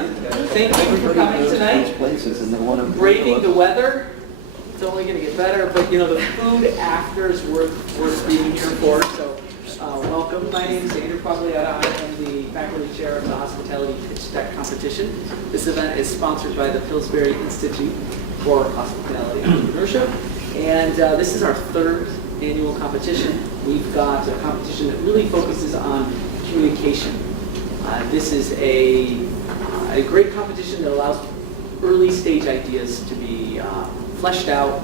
gentlemen. Thank you for coming tonight. Braving the weather. It's only going to get better, but you know, the food after is worth being here for. So welcome. My name is Andrew Quagliata. I am the faculty chair of the Hospitality Pitch Deck Competition. This event is sponsored by the Pillsbury Institute for Hospitality Entrepreneurship. And this is our third annual competition. We've got a competition that really focuses on communication. This is a great competition that allows early stage ideas to be fleshed out.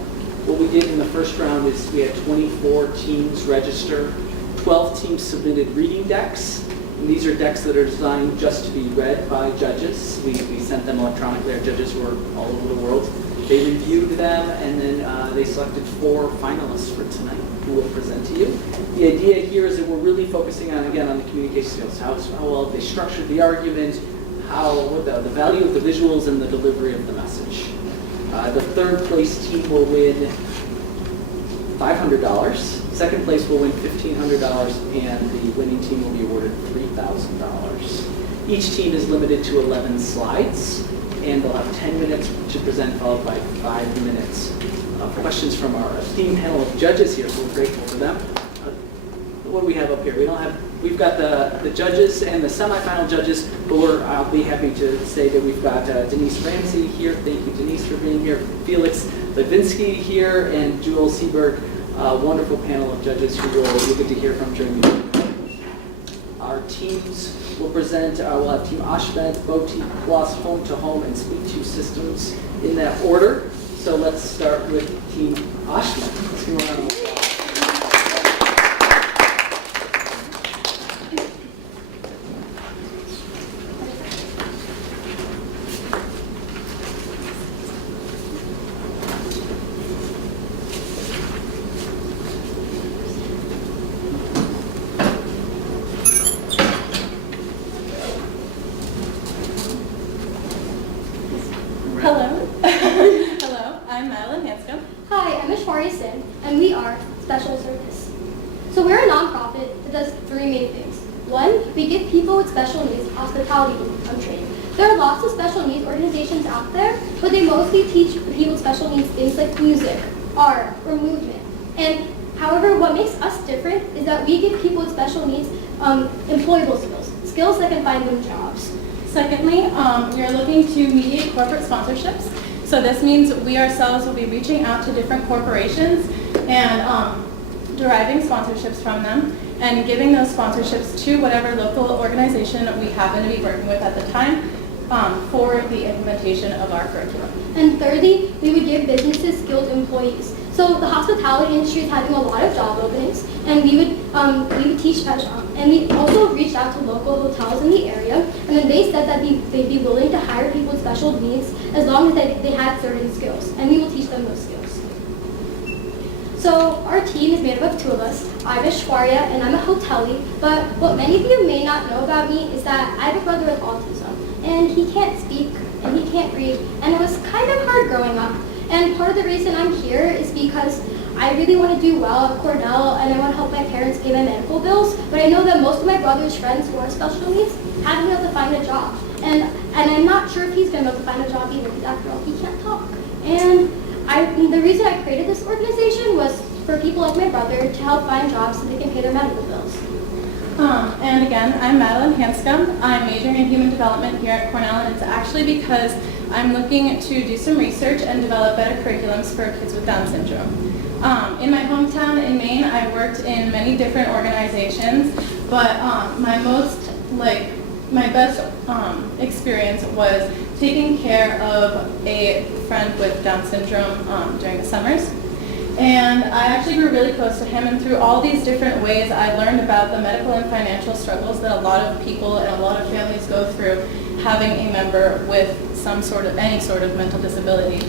What we did in the first round is we had 24 teams register. 12 teams submitted reading decks. And these are decks that are designed just to be read by judges. We sent them electronically. Our judges were all over the world. They reviewed them, and then they selected 4 finalists for tonight who will present to you. The idea here is that we're really focusing on, again, on the communication skills, how well they structured the argument, what the value of the visuals and the delivery of the message. The third place team will win $500. Second place will win $1,500, and the winning team will be awarded $3,000. Each team is limited to 11 slides, and they'll have 10 minutes to present, followed by 5 minutes of questions from our esteemed panel of judges here, so we're grateful for them. What do we have up here? We've got the judges and the semifinal judges, but I'll be happy to say that we've got Denise Ramsey here. Thank you, Denise, for being here. Felix Levinsky here, and Jewel Seberg, a wonderful panel of judges who you'll get to hear from during the meeting. Our teams will present. We'll have Team Ashmed, Boutique, Plus, Home to Home, and Speak to Systems in that order. So let's start with Team Ashmed. Let's give a round of applause. And we are Special Service. So we're a nonprofit that does 3 main things. 1, we give people with special needs hospitality training. There are lots of special needs organizations out there, but they mostly teach people with special needs things like music, art, or movement. And however, what makes us different is that we give people with special needs employable skills that can find them jobs. Secondly, we are looking to mediate corporate sponsorships. So this means we ourselves will be reaching out to different corporations and deriving sponsorships from them and giving those sponsorships to whatever local organization we happen to be working with at the time for the implementation of our curriculum. And thirdly, we would give businesses skilled employees. So the hospitality industry is having a lot of job openings, and we would teach special. And we also reached out to local hotels in the area, and then they said that they'd be willing to hire people with special needs as long as they had certain skills, and we will teach them those skills. So our team is made up of 2 of us, I'm a Shwaria and I'm a hotelier, but what many of you may not know about me is that I have a brother with autism, and he can't speak and he can't read, and it was kind of hard growing up. And part of the reason I'm here is because I really want to do well at Cornell, and I want to help my parents pay my medical bills, but I know that most of my brother's friends who are special needs haven't been able to find a job. And I'm not sure if he's going to be able to find a job either, because after all, he can't talk. And the reason I created this organization was for people like my brother to help find jobs so they can pay their medical bills. And again, I'm Madeline Hanscom. I'm majoring in human development here at Cornell, and it's actually because I'm looking to do some research and develop better curriculums for kids with Down syndrome. In my hometown in Maine, I worked in many different organizations, but my best experience was taking care of a friend with Down syndrome during the summers. And I actually grew really close to him, and through all these different ways, I learned about the medical and financial struggles that a lot of people and a lot of families go through having a member with any sort of mental disability.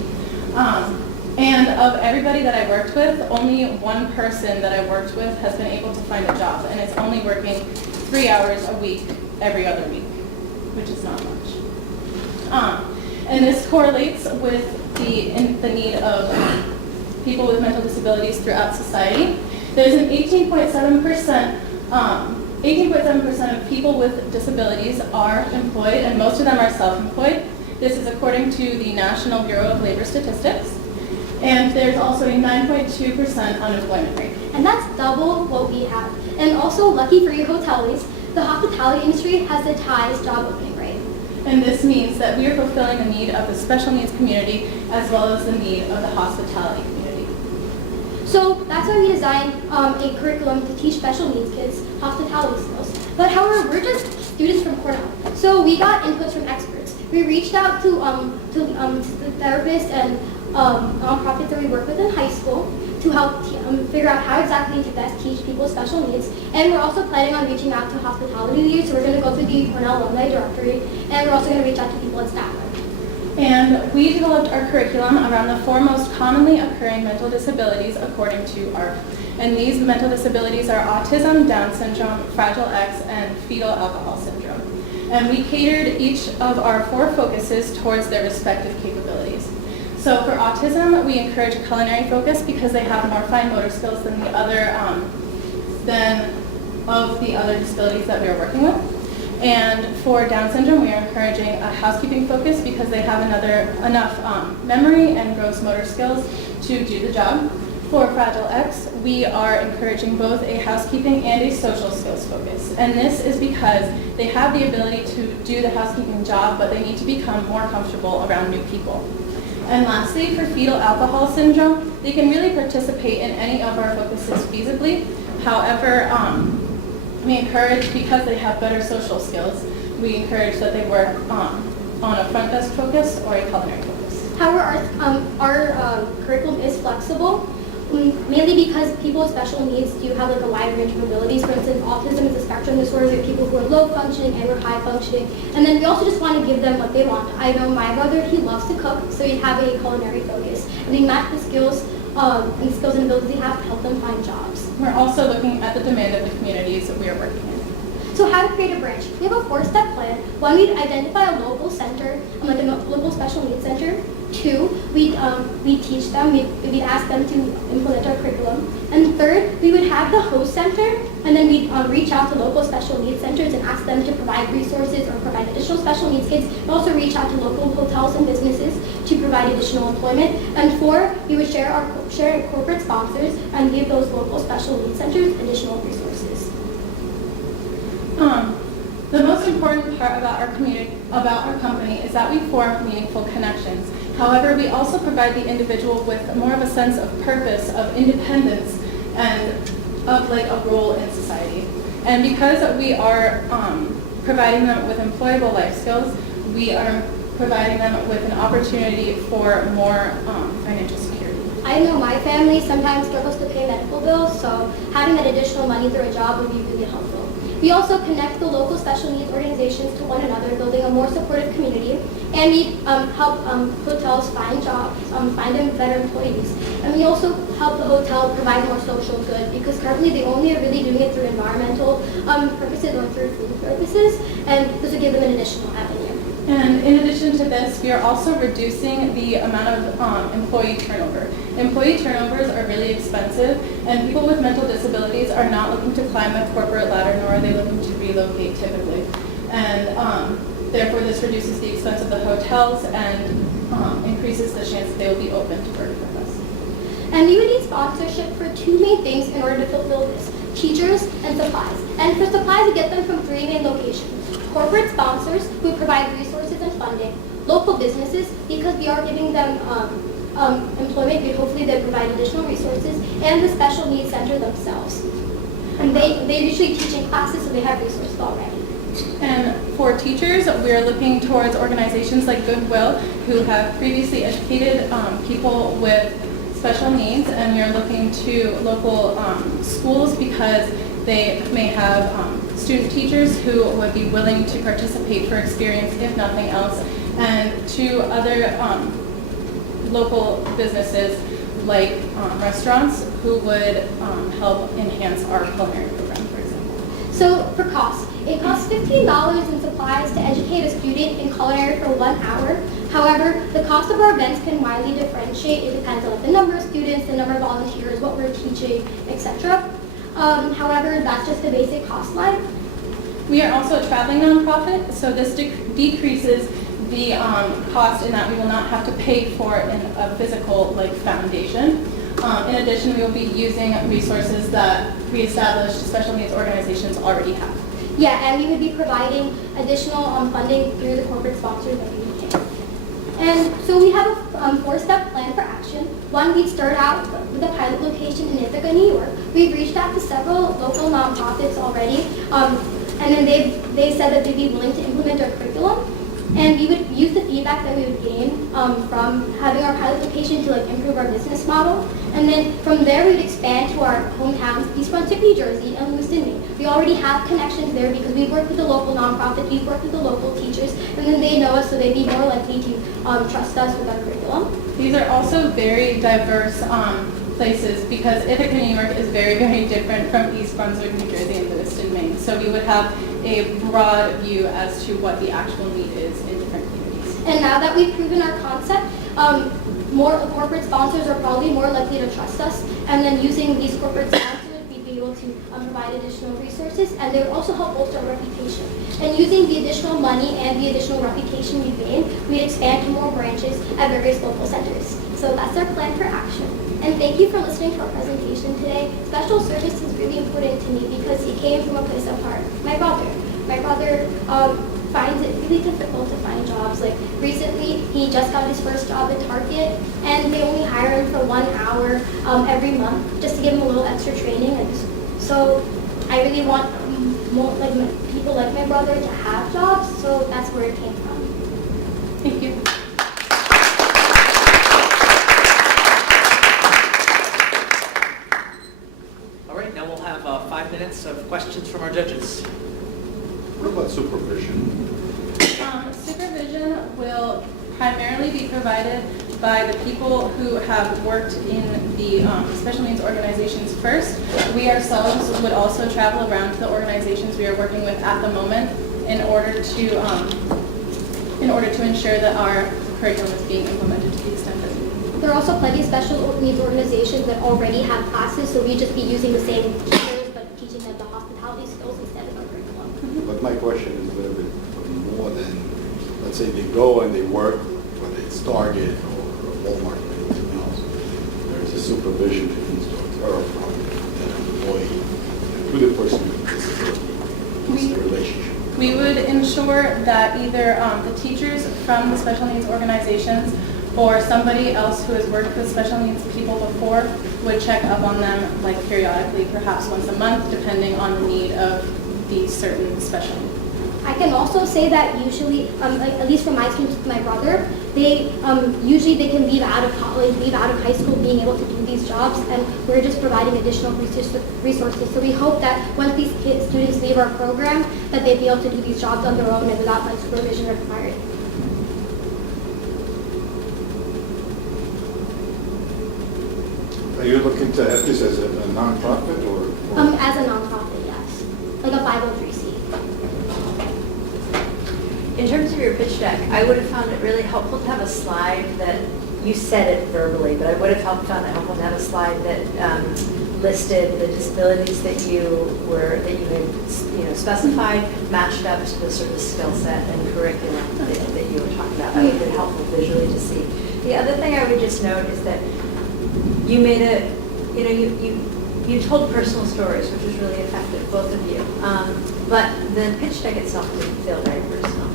And of everybody that I worked with, only one person that I worked with has been able to find a job, and it's only working 3 hours a week, every other week, which is not much. And this correlates with the need of people with mental disabilities throughout society. There's an 18.7% 18.7% of people with disabilities are employed, and most of them are self-employed. This is according to the National Bureau of Labor Statistics. And there's also a 9.2% unemployment rate. And that's double what we have. And also, lucky for you hoteliers, the hospitality industry has the highest job opening rate. And this means that we are fulfilling the need of the special needs community as well as the need of the hospitality community. So that's why we designed a curriculum to teach special needs kids hospitality skills. But however, we're just students from Cornell. So we got inputs from experts. We reached out to the therapists and nonprofits that we work with in high school to help figure out how exactly to best teach people with special needs. And we're also planning on reaching out to hospitality leaders. So we're going to go through the Cornell alumni directory, and we're also going to reach out to people at Statler. And we developed our curriculum around the 4 most commonly occurring mental disabilities according to ARC. And these mental disabilities are autism, Down syndrome, Fragile X, and fetal alcohol syndrome. And we catered each of our 4 focuses towards their respective capabilities. So for autism, we encourage a culinary focus because they have more fine motor skills than the other disabilities that we are working with. And for Down syndrome, we are encouraging a housekeeping focus because they have enough memory and gross motor skills to do the job. For Fragile X, we are encouraging both a housekeeping and a social skills focus. And this is because they have the ability to do the housekeeping job, but they need to become more comfortable around new people. And lastly, for fetal alcohol syndrome, they can really participate in any of our focuses feasibly. However, we encourage, because they have better social skills, we encourage that they work on a front desk focus or a culinary focus. However, our curriculum is flexible, mainly because people with special needs do have like a wide range of abilities. For instance, autism is a spectrum disorder. There are people who are low functioning and we're high functioning. And then we also just want to give them what they want. I know my brother, he loves to cook, so we have a culinary focus. And we match the skills and abilities they have to help them find jobs. We're also looking at the demand of the communities that we are working in. So how to create a branch? We have a 4-step plan. 1, we'd identify a local center, like a local special needs center. 2, we'd teach them, we'd ask them to implement our curriculum. And 3rd, we would have the host center, and then we'd reach out to local special needs centers and ask them to provide resources or provide additional special needs kids. We also reach out to local hotels and businesses to provide additional employment. And 4, we would share corporate sponsors and give those local special needs centers additional resources. The most important part about our company is that we form meaningful connections. However, we also provide the individual with more of a sense of purpose, of independence, and of like a role in society. And because we are providing them with employable life skills, we are providing them with an opportunity for more financial security. I know my family sometimes struggles to pay medical bills, so having that additional money through a job would be really helpful. We also connect the local special needs organizations to one another, building a more supportive community, and we help hotels find jobs, find them better employees. And we also help the hotel provide more social good, because currently they only are really doing it through environmental purposes or through food purposes, and this would give them an additional avenue. And in addition to this, we are also reducing the amount of employee turnover. Employee turnovers are really expensive, and people with mental disabilities are not looking to climb the corporate ladder, nor are they looking to relocate typically. And therefore, this reduces the expense of the hotels and increases the chance that they will be open to work with us. And we would need sponsorship for 2 main things in order to fulfill this: teachers and supplies. And for supplies, we get them from 3 main locations: corporate sponsors who provide resources and funding, local businesses because we are giving them employment, but hopefully they provide additional resources, and the special needs center themselves. And they're usually teaching classes, so they have resources already. And for teachers, we're looking towards organizations like Goodwill, who have previously educated people with special needs, and we are looking to local schools because they may have student teachers who would be willing to participate for experience, if nothing else, and to other local businesses like restaurants who would help enhance our culinary program, for example. So for costs, it costs $15 in supplies to educate a student in culinary for 1 hour. However, the cost of our events can widely differentiate. It depends on the number of students, the number of volunteers, what we're teaching, etc. However, that's just the basic cost line. We are also a traveling nonprofit, so this decreases the cost in that we will not have to pay for a physical foundation. In addition, we will be using resources that pre-established special needs organizations already have. Yeah, and we would be providing additional funding through the corporate sponsors that we would get. And so we have a four-step plan for action. One, we'd start out with a pilot location in Ithaca, New York. We've reached out to several local nonprofits already, and then they said that they'd be willing to implement our curriculum. And we would use the feedback that we would gain from having our pilot location to improve our business model. And then from there, we would expand to our hometowns, East Brunswick, New Jersey, and Lewiston, Maine. We already have connections there because we've worked with the local nonprofit, we've worked with the local teachers, and then they know us, so they'd be more likely to trust us with our curriculum. These are also very diverse places because Ithaca, New York is very, very different from East Brunswick, New Jersey, and Lewiston, Maine. So we would have a broad view as to what the actual need is in different communities. And now that we've proven our concept, more corporate sponsors are probably more likely to trust us. And then using these corporate sponsors, we'd be able to provide additional resources, and they would also help bolster our reputation. And using the additional money and the additional reputation we gain, we'd expand to more branches at various local centers. So that's our plan for action. And thank you for listening to our presentation today. Special service is really important to me because it came from a place of heart. My brother finds it really difficult to find jobs. Recently, he just got his first job at Target, and they only hire him for 1 hour every month just to give him a little extra training. And so I really want more people like my brother to have jobs. So that's where it came from. Thank you. All right, now we'll have 5 minutes of questions from our judges. What about supervision? Supervision will primarily be provided by the people who have worked in the special needs organizations first. We ourselves would also travel around to the organizations we are working with at the moment in order to ensure that our curriculum is being implemented to the extent that we need. There are also plenty of special needs organizations that already have classes, so we just be using the same teachers but teaching them the hospitality skills instead of our curriculum. But my question is a little bit more than, let's say they go and they work, whether it's Target or Walmart or anything else. There's a supervision that needs to occur from that employee to the person with disability. What's the relationship? We would ensure that either the teachers from the special needs organizations or somebody else who has worked with special needs people before would check up on them periodically, perhaps once a month, depending on the need of the certain special need. I can also say that usually, at least from my experience with my brother, they usually they can leave out of college, leave out of high school, being able to do these jobs, and we're just providing additional resources. So we hope that once these students leave our program, that they'd be able to do these jobs on their own and without supervision required. Are you looking to have this as a nonprofit or? As a nonprofit, yes, like a 503c. In terms of your pitch deck, I would have found it really helpful to have a slide that, you said it verbally, but I would have found it helpful to have a slide that listed the disabilities that you had specified, matched up to the sort of skill set and curriculum that you were talking about. That would have been helpful visually to see. The other thing I would just note is that you made you told personal stories, which was really effective, both of you. But the pitch deck itself didn't feel very personal.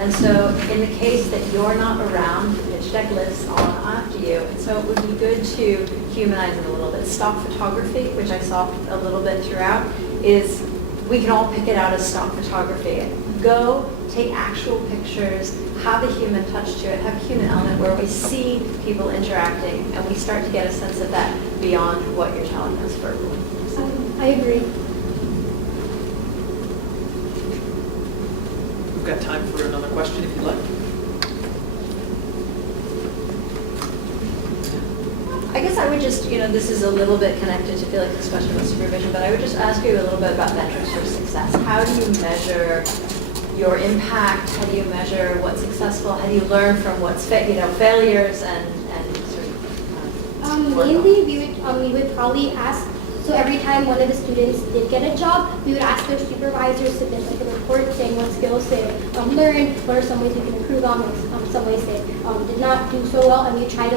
And so in the case that you're not around, the pitch deck lists on after you. And so it would be good to humanize it a little bit. Stock photography, which I saw a little bit throughout, is we can all pick it out as stock photography. Go take actual pictures, have a human touch to it, have a human element where we see people interacting and we start to get a sense of that beyond what you're telling us verbally. I agree. We've got time for another question if you'd like. I guess I would just, this is a little bit connected to Felix's discussion about supervision, but I would just ask you a little bit about metrics for success. How do you measure your impact? How do you measure what's successful? How do you learn from what's failures and sort of Mainly, we would probably ask So every time one of the students did get a job, we would ask their supervisors to submit like a report saying what skills they learned, what are some ways we can improve on, some ways they did not do so well, and we try to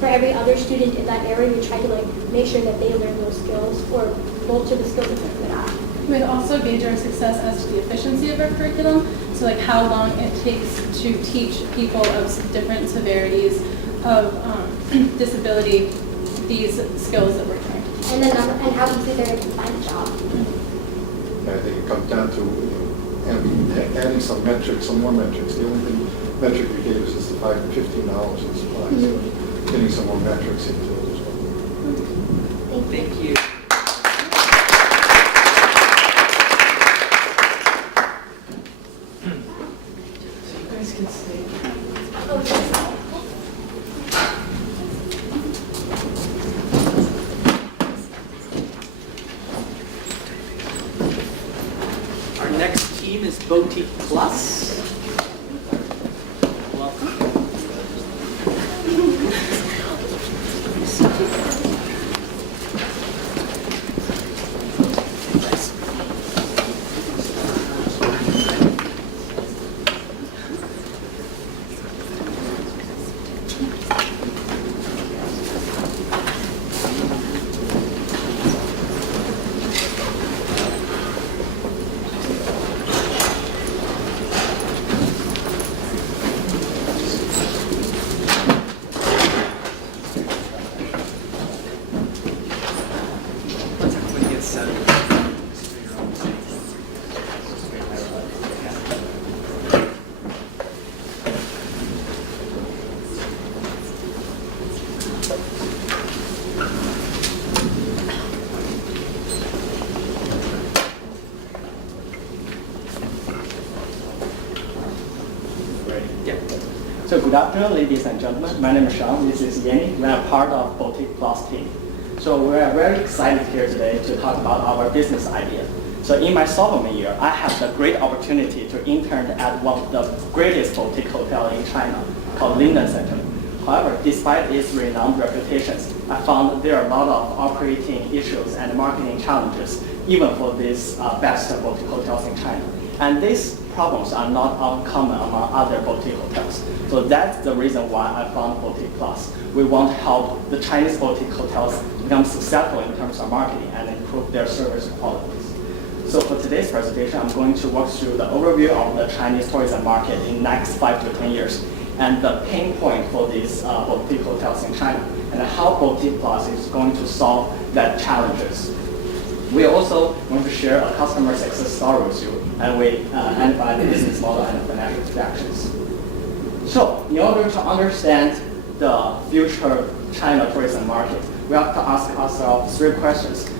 for every other student in that area, we try to make sure that they learn those skills or bolster the skills that they're good at. We would also gauge our success as to the efficiency of our curriculum, so how long it takes to teach people of different severities of disability these skills that we're trying to teach. And how easy they're to find a job. I think it comes down to adding some metrics, some more metrics. The only metric we gave is just the $5 to $15 in supplies. So getting some more metrics into it as well. Thank you. So you guys can stay. Our next team is Boutique Plus. Welcome. So good afternoon, ladies and gentlemen. My name is Sean. This is Yanni. We are part of Boutique Plus team. So we are very excited here today to talk about our business idea. So in my sophomore year, I had the great opportunity to intern at one of the greatest boutique hotels in China called Linden Center. However, despite its renowned reputations, I found there are a lot of operating issues and marketing challenges, even for these best boutique hotels in China. And these problems are not uncommon among other boutique hotels. So that's the reason why I found Boutique Plus. We want to help the Chinese boutique hotels become successful in terms of marketing and improve their service qualities. So for today's presentation, I'm going to walk through the overview of the Chinese tourism market in the next 5 to 10 years and the pain point for these boutique hotels in China and how Boutique Plus is going to solve that challenges. We also want to share a customer success story with you, and we identify the business model and the financial projections. So, in order to understand the future China tourism market, we have to ask ourselves 3 questions.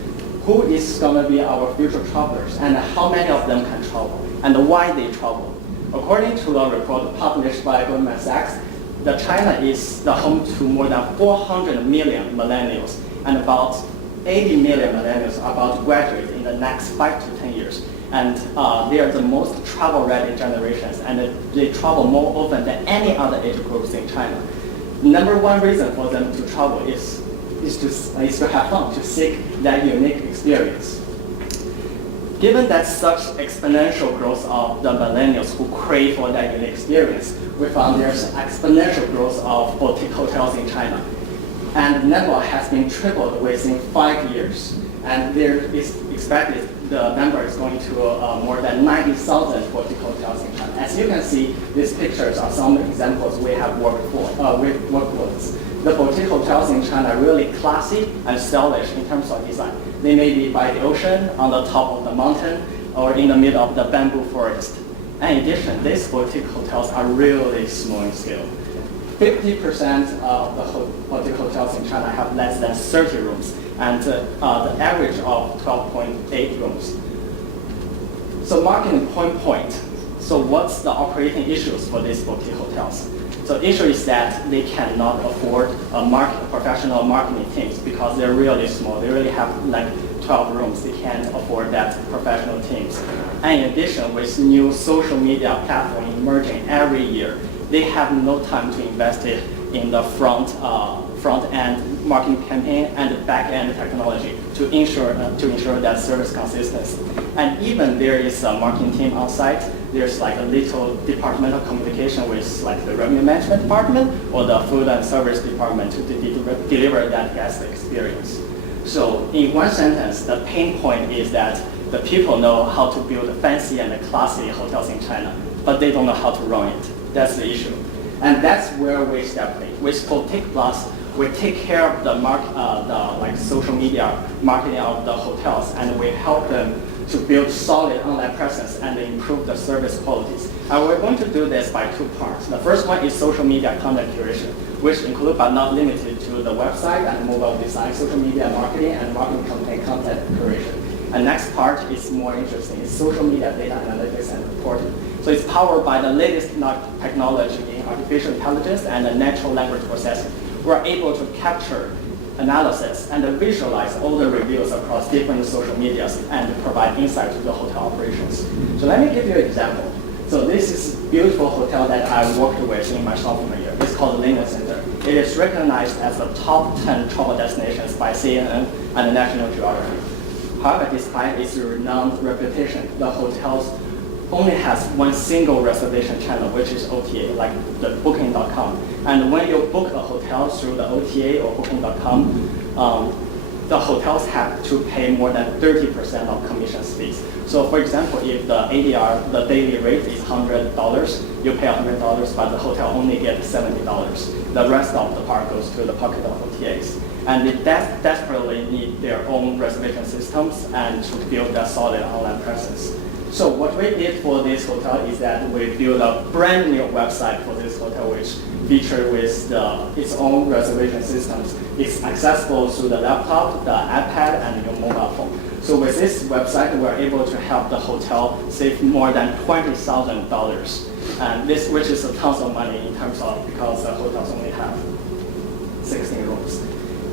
Who is going to be our future travelers, and how many of them can travel, and why they travel? According to a report published by Goldman Sachs, China is the home to more than 400 million millennials, and about 80 million millennials are about to graduate in the next 5 to 10 years. And they are the most travel-ready generations, and they travel more often than any other age groups in China. Number one reason for them to travel is to have fun, to seek that unique experience. Given that such exponential growth of the millennials who crave for that unique experience, we found there's exponential growth of boutique hotels in China. And the network has been tripled within 5 years. And there is expected the number is going to more than 90,000 boutique hotels in China. As you can see, these pictures are some examples we have worked with. The boutique hotels in China are really classy and stylish in terms of design. They may be by the ocean, on the top of the mountain, or in the middle of the bamboo forest. And in addition, these boutique hotels are really small in scale. 50% of the boutique hotels in China have less than 30 rooms, and the average of 12.8 rooms. So marketing point. So what's the operating issues for these boutique hotels? So the issue is that they cannot afford professional marketing teams because they're really small. They really have like 12 rooms. They can't afford that professional teams. And in addition, with new social media platform emerging every year, they have no time to invest in the front end marketing campaign and the back end technology to ensure that service consistency. And even there is a marketing team on site. There's like a little departmental communication with like the revenue management department or the food and service department to deliver that guest experience. So in one sentence, the pain point is that the people know how to build fancy and classy hotels in China, but they don't know how to run it. That's the issue. And that's where we step in. With Boutique Plus, we take care of the social media marketing of the hotels, and we help them to build solid online presence and improve the service qualities. And we're going to do this by two parts. The first one is social media content curation, which include but not limited to the website and mobile design, social media marketing, and marketing content curation. And next part is more interesting. It's social media data analytics and reporting. So it's powered by the latest technology in artificial intelligence and the natural language processing. We're able to capture analysis and visualize all the reviews across different social medias and provide insight to the hotel operations. So let me give you an example. So this is a beautiful hotel that I worked with in my sophomore year. It's called the Lincoln Center. It is recognized as the top 10 travel destinations by CNN and National Geographic. However, despite its renowned reputation, the hotel only has one single reservation channel, which is OTA, like the Booking.com. And when you book a hotel through the OTA or Booking.com, the hotels have to pay more than 30% of commission fees. So for example, if the ADR, the daily rate is $100, you pay $100, but the hotel only gets $70. The rest of the part goes to the pocket of OTAs. And they desperately need their own reservation systems and to build a solid online presence. So what we did for this hotel is that we built a brand new website for this hotel, which featured with its own reservation systems. It's accessible through the laptop, the iPad, and your mobile phone. So with this website, we're able to help the hotel save more than $20,000, and this, which is a ton of money in terms of, because the hotels only have 16 rooms.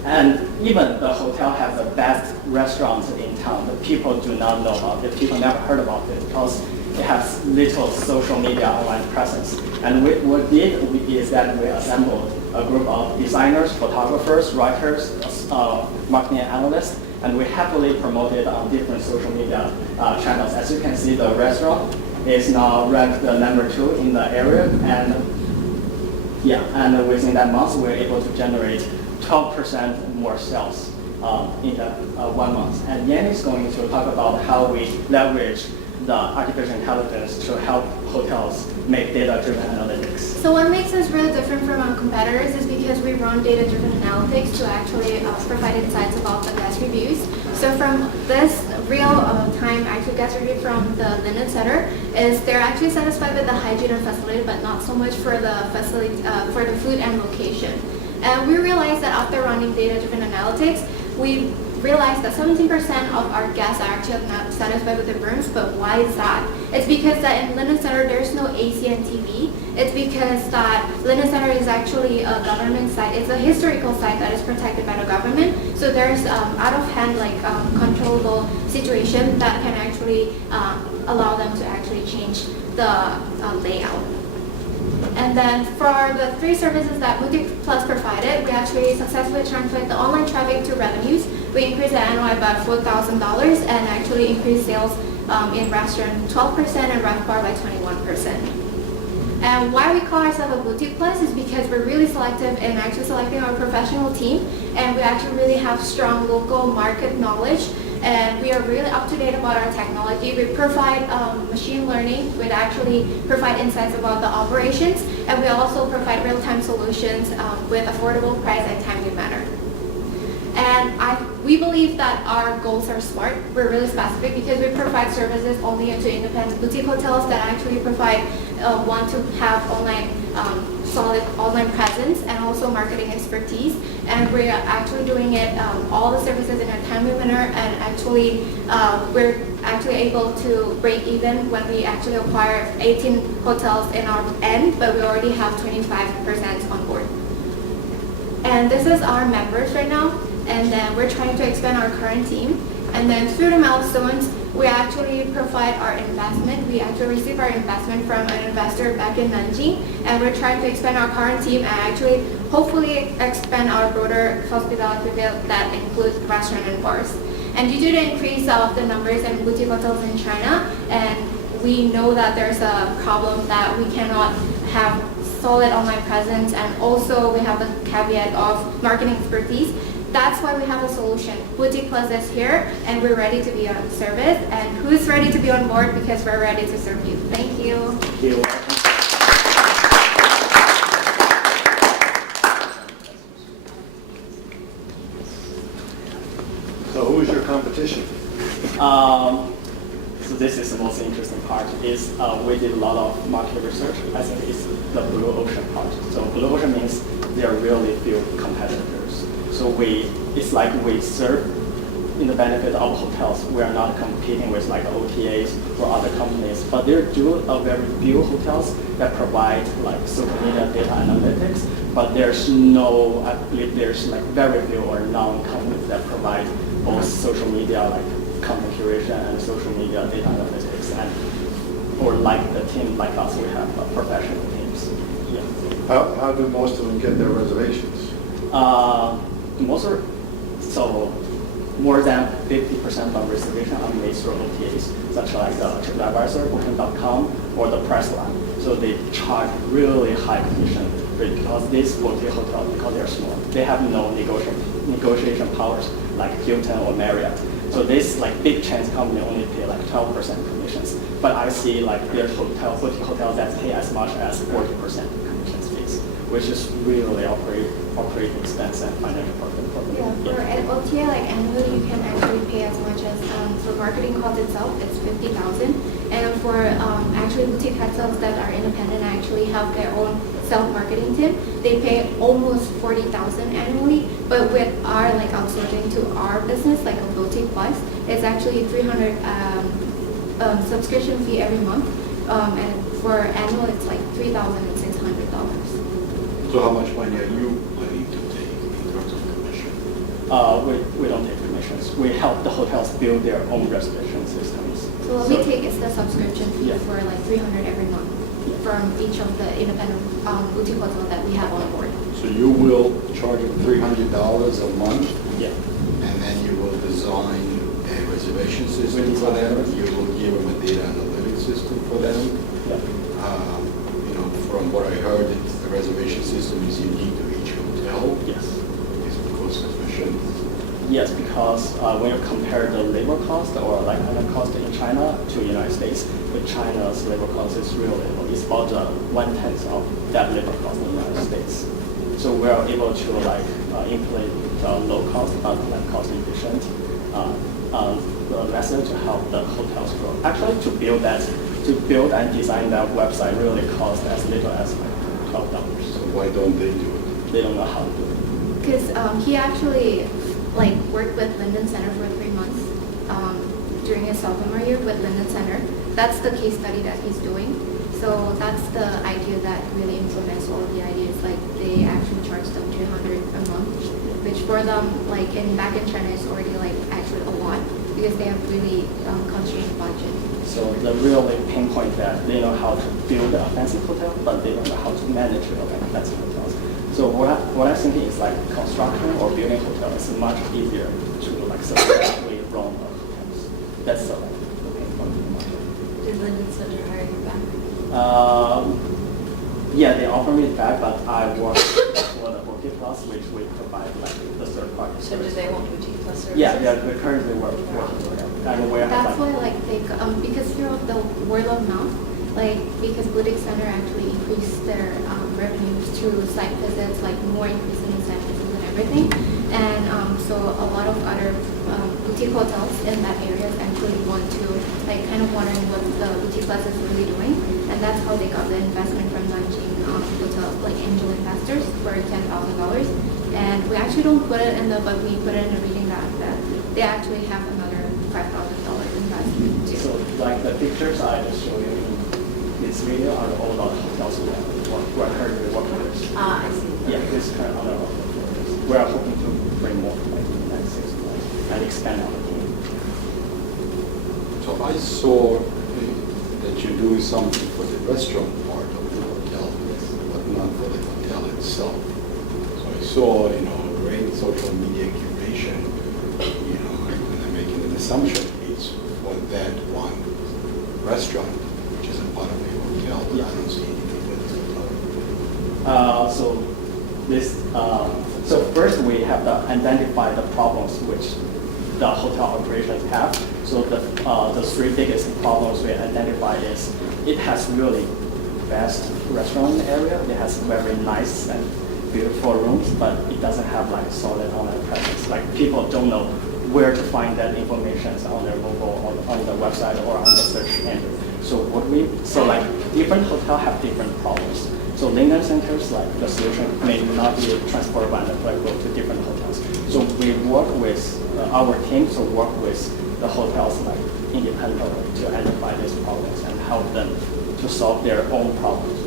And even the hotel has the best restaurant in town. The people do not know about it. People never heard about it because it has little social media online presence. And what we did is that we assembled a group of designers, photographers, writers, marketing analysts, and we happily promoted on different social media channels. As you can see, the restaurant is now ranked the #2 in the area, and within that month, we were able to generate 12% more sales in that 1 month. And Yan is going to talk about how we leverage the artificial intelligence to help hotels make data-driven analytics. So what makes us really different from our competitors is because we run data-driven analytics to actually provide insights about the guest reviews. So from this real-time actual guest review from the Linden Center is they're actually satisfied with the hygiene and facility, but not so much for the facility, for the food and location. And we realized that after running data-driven analytics, we realized that 17% of our guests are actually not satisfied with the rooms. But why is that? It's because that in Linden Center there's no AC and TV. It's because that Linden Center is actually a government site. It's a historical site that is protected by the government. So there's out of hand controllable situation that can actually allow them to actually change the layout. And then for the 3 services that Boutique Plus provided, we actually successfully transferred the online traffic to revenues. We increased the NOI by $4,000 and actually increased sales in restaurant 12% and RevPAR by 21%. And why we call ourselves a Boutique Plus is because we're really selective in actually selecting our professional team, and we actually really have strong local market knowledge, and we are really up to date about our technology. We provide machine learning. We actually provide insights about the operations, and we also provide real-time solutions with affordable price and timely manner. And we believe that our goals are smart. We're really specific because we provide services only to independent boutique hotels that actually want to have solid online presence and also marketing expertise. And we're actually doing it, all the services in a timely manner, and actually we're actually able to break even when we actually acquire 18 hotels in our end, but we already have 25% on board. And this is our members right now. And then we're trying to expand our current team. And then through the milestones, we actually provide our investment. We actually receive our investment from an investor back in Nanjing. And we're trying to expand our current team and actually hopefully expand our broader hospitality field that includes restaurant and bars. And due to the increase of the numbers and boutique hotels in China, and we know that there's a problem that we cannot have solid online presence, and also we have the caveat of marketing expertise. That's why we have a solution. Boutique Plus is here, and we're ready to be on service. And who's ready to be on board? Because we're ready to serve you. Thank you. Thank you. So who is your competition? So this is the most interesting part. Is we did a lot of market research. I think it's the blue ocean part. So blue ocean means there are really few competitors. So it's like we serve in the benefit of hotels. We are not competing with like OTAs or other companies, but there do a very few hotels that provide like social media data analytics. But there's no, I believe there's like very few or none companies that provide both social media like content curation and social media data analytics, and or like the team like us, we have professional teams. Yeah. How do most of them get their reservations? More than 50% of reservations are made through OTAs, such like TripAdvisor, Booking.com, or the Priceline. So they charge really high commission rate because these boutique hotels, because they're small, they have no negotiation powers like Hilton or Marriott. So this like big chains company only pay like 12% commissions. But I see like there's boutique hotels that pay as much as 40% commission fees, which is really operating expense and financial profit. Yeah, for an OTA, like annually, you can actually pay as much as, for marketing cost itself, it's $50,000. And for actually boutique hotels that are independent and actually have their own self-marketing team, they pay almost $40,000 annually. But with our like outsourcing to our business, like a Boutique Plus, it's actually $300 subscription fee every month. And for annual, it's like $3,600. So how much money are you planning to take in terms of commission? We don't take commissions. We help the hotels build their own reservation systems. So what we take is the subscription fee Yeah. for like $300 every month from each of the independent boutique hotels that we have on board. So you will charge them $300 a month, Yeah. and then you will design a reservation system We for design them. You will give them a data analytics system for them. Yeah. From what I heard, the reservation system is unique to each hotel. Yes. Is it cost efficient? Yes, because when you compare the labor cost or like other cost in China to United States, with China's labor cost is really low. It's about 1/10 of that labor cost in the United States. So we are able to like implement low cost but like cost efficient method to help the hotels grow. Actually, to build and design that website really costs as little as like $12. So why don't they do it? They don't know how to do it. Because he actually like worked with Linden Center for 3 months during his sophomore year with Linden Center. That's the case study that he's doing. So that's the idea that really implements all of the ideas. Like they actually charge them $200 a month, which for them, like back in China, is already like actually a lot because they have really constrained budget. So the really pinpoint that they know how to build a fancy hotel, but they don't know how to manage fancy hotels. So what I'm thinking is like construction or building hotel is much easier to like successfully run hotels. That's the pinpoint in the market. Did Linden Center hire you back? Yeah, they offer me back, but I work for the Boutique Plus, which we provide like the third party. So do they want Boutique Plus services? Yeah, we currently working with them. I'm aware of That's like, why like they because through the word of mouth, like because Boutique Center actually increased their revenues through site visits, like more increasing in site visits and everything, and so a lot of other boutique hotels in that area actually want to like kind of wondering what the Boutique Plus is really doing, and that's how they got the investment from Nanjing hotel like angel investors for $10,000, and we actually don't put it in but we put it in the reading that they actually have another $5,000 investment too. so like the pictures I just showed you in this video are all the hotels we're currently working with. Ah, I see. Yeah, this kind of other hotels. We are hoping to bring more like in the next 6 months and expand our team. So I saw that you're doing something for the restaurant part of the hotel, but not for the hotel itself. saw, great social media curation, and I'm making an assumption it's for that one restaurant, which is a part of a hotel, but I don't see anything that's So first we have to identify the problems which the hotel operations have. So the three biggest problems we identify is it has really vast restaurant area. It has very nice and beautiful rooms, but it doesn't have like solid online presence. Like people don't know where to find that information on their mobile, on the website, or on the search engine. So like different hotels have different problems. So Lingnan centers, like the solution may not be transportable and applicable to different hotels. So we work with our teams to work with the hotels like independently to identify these problems and help them to solve their own problems.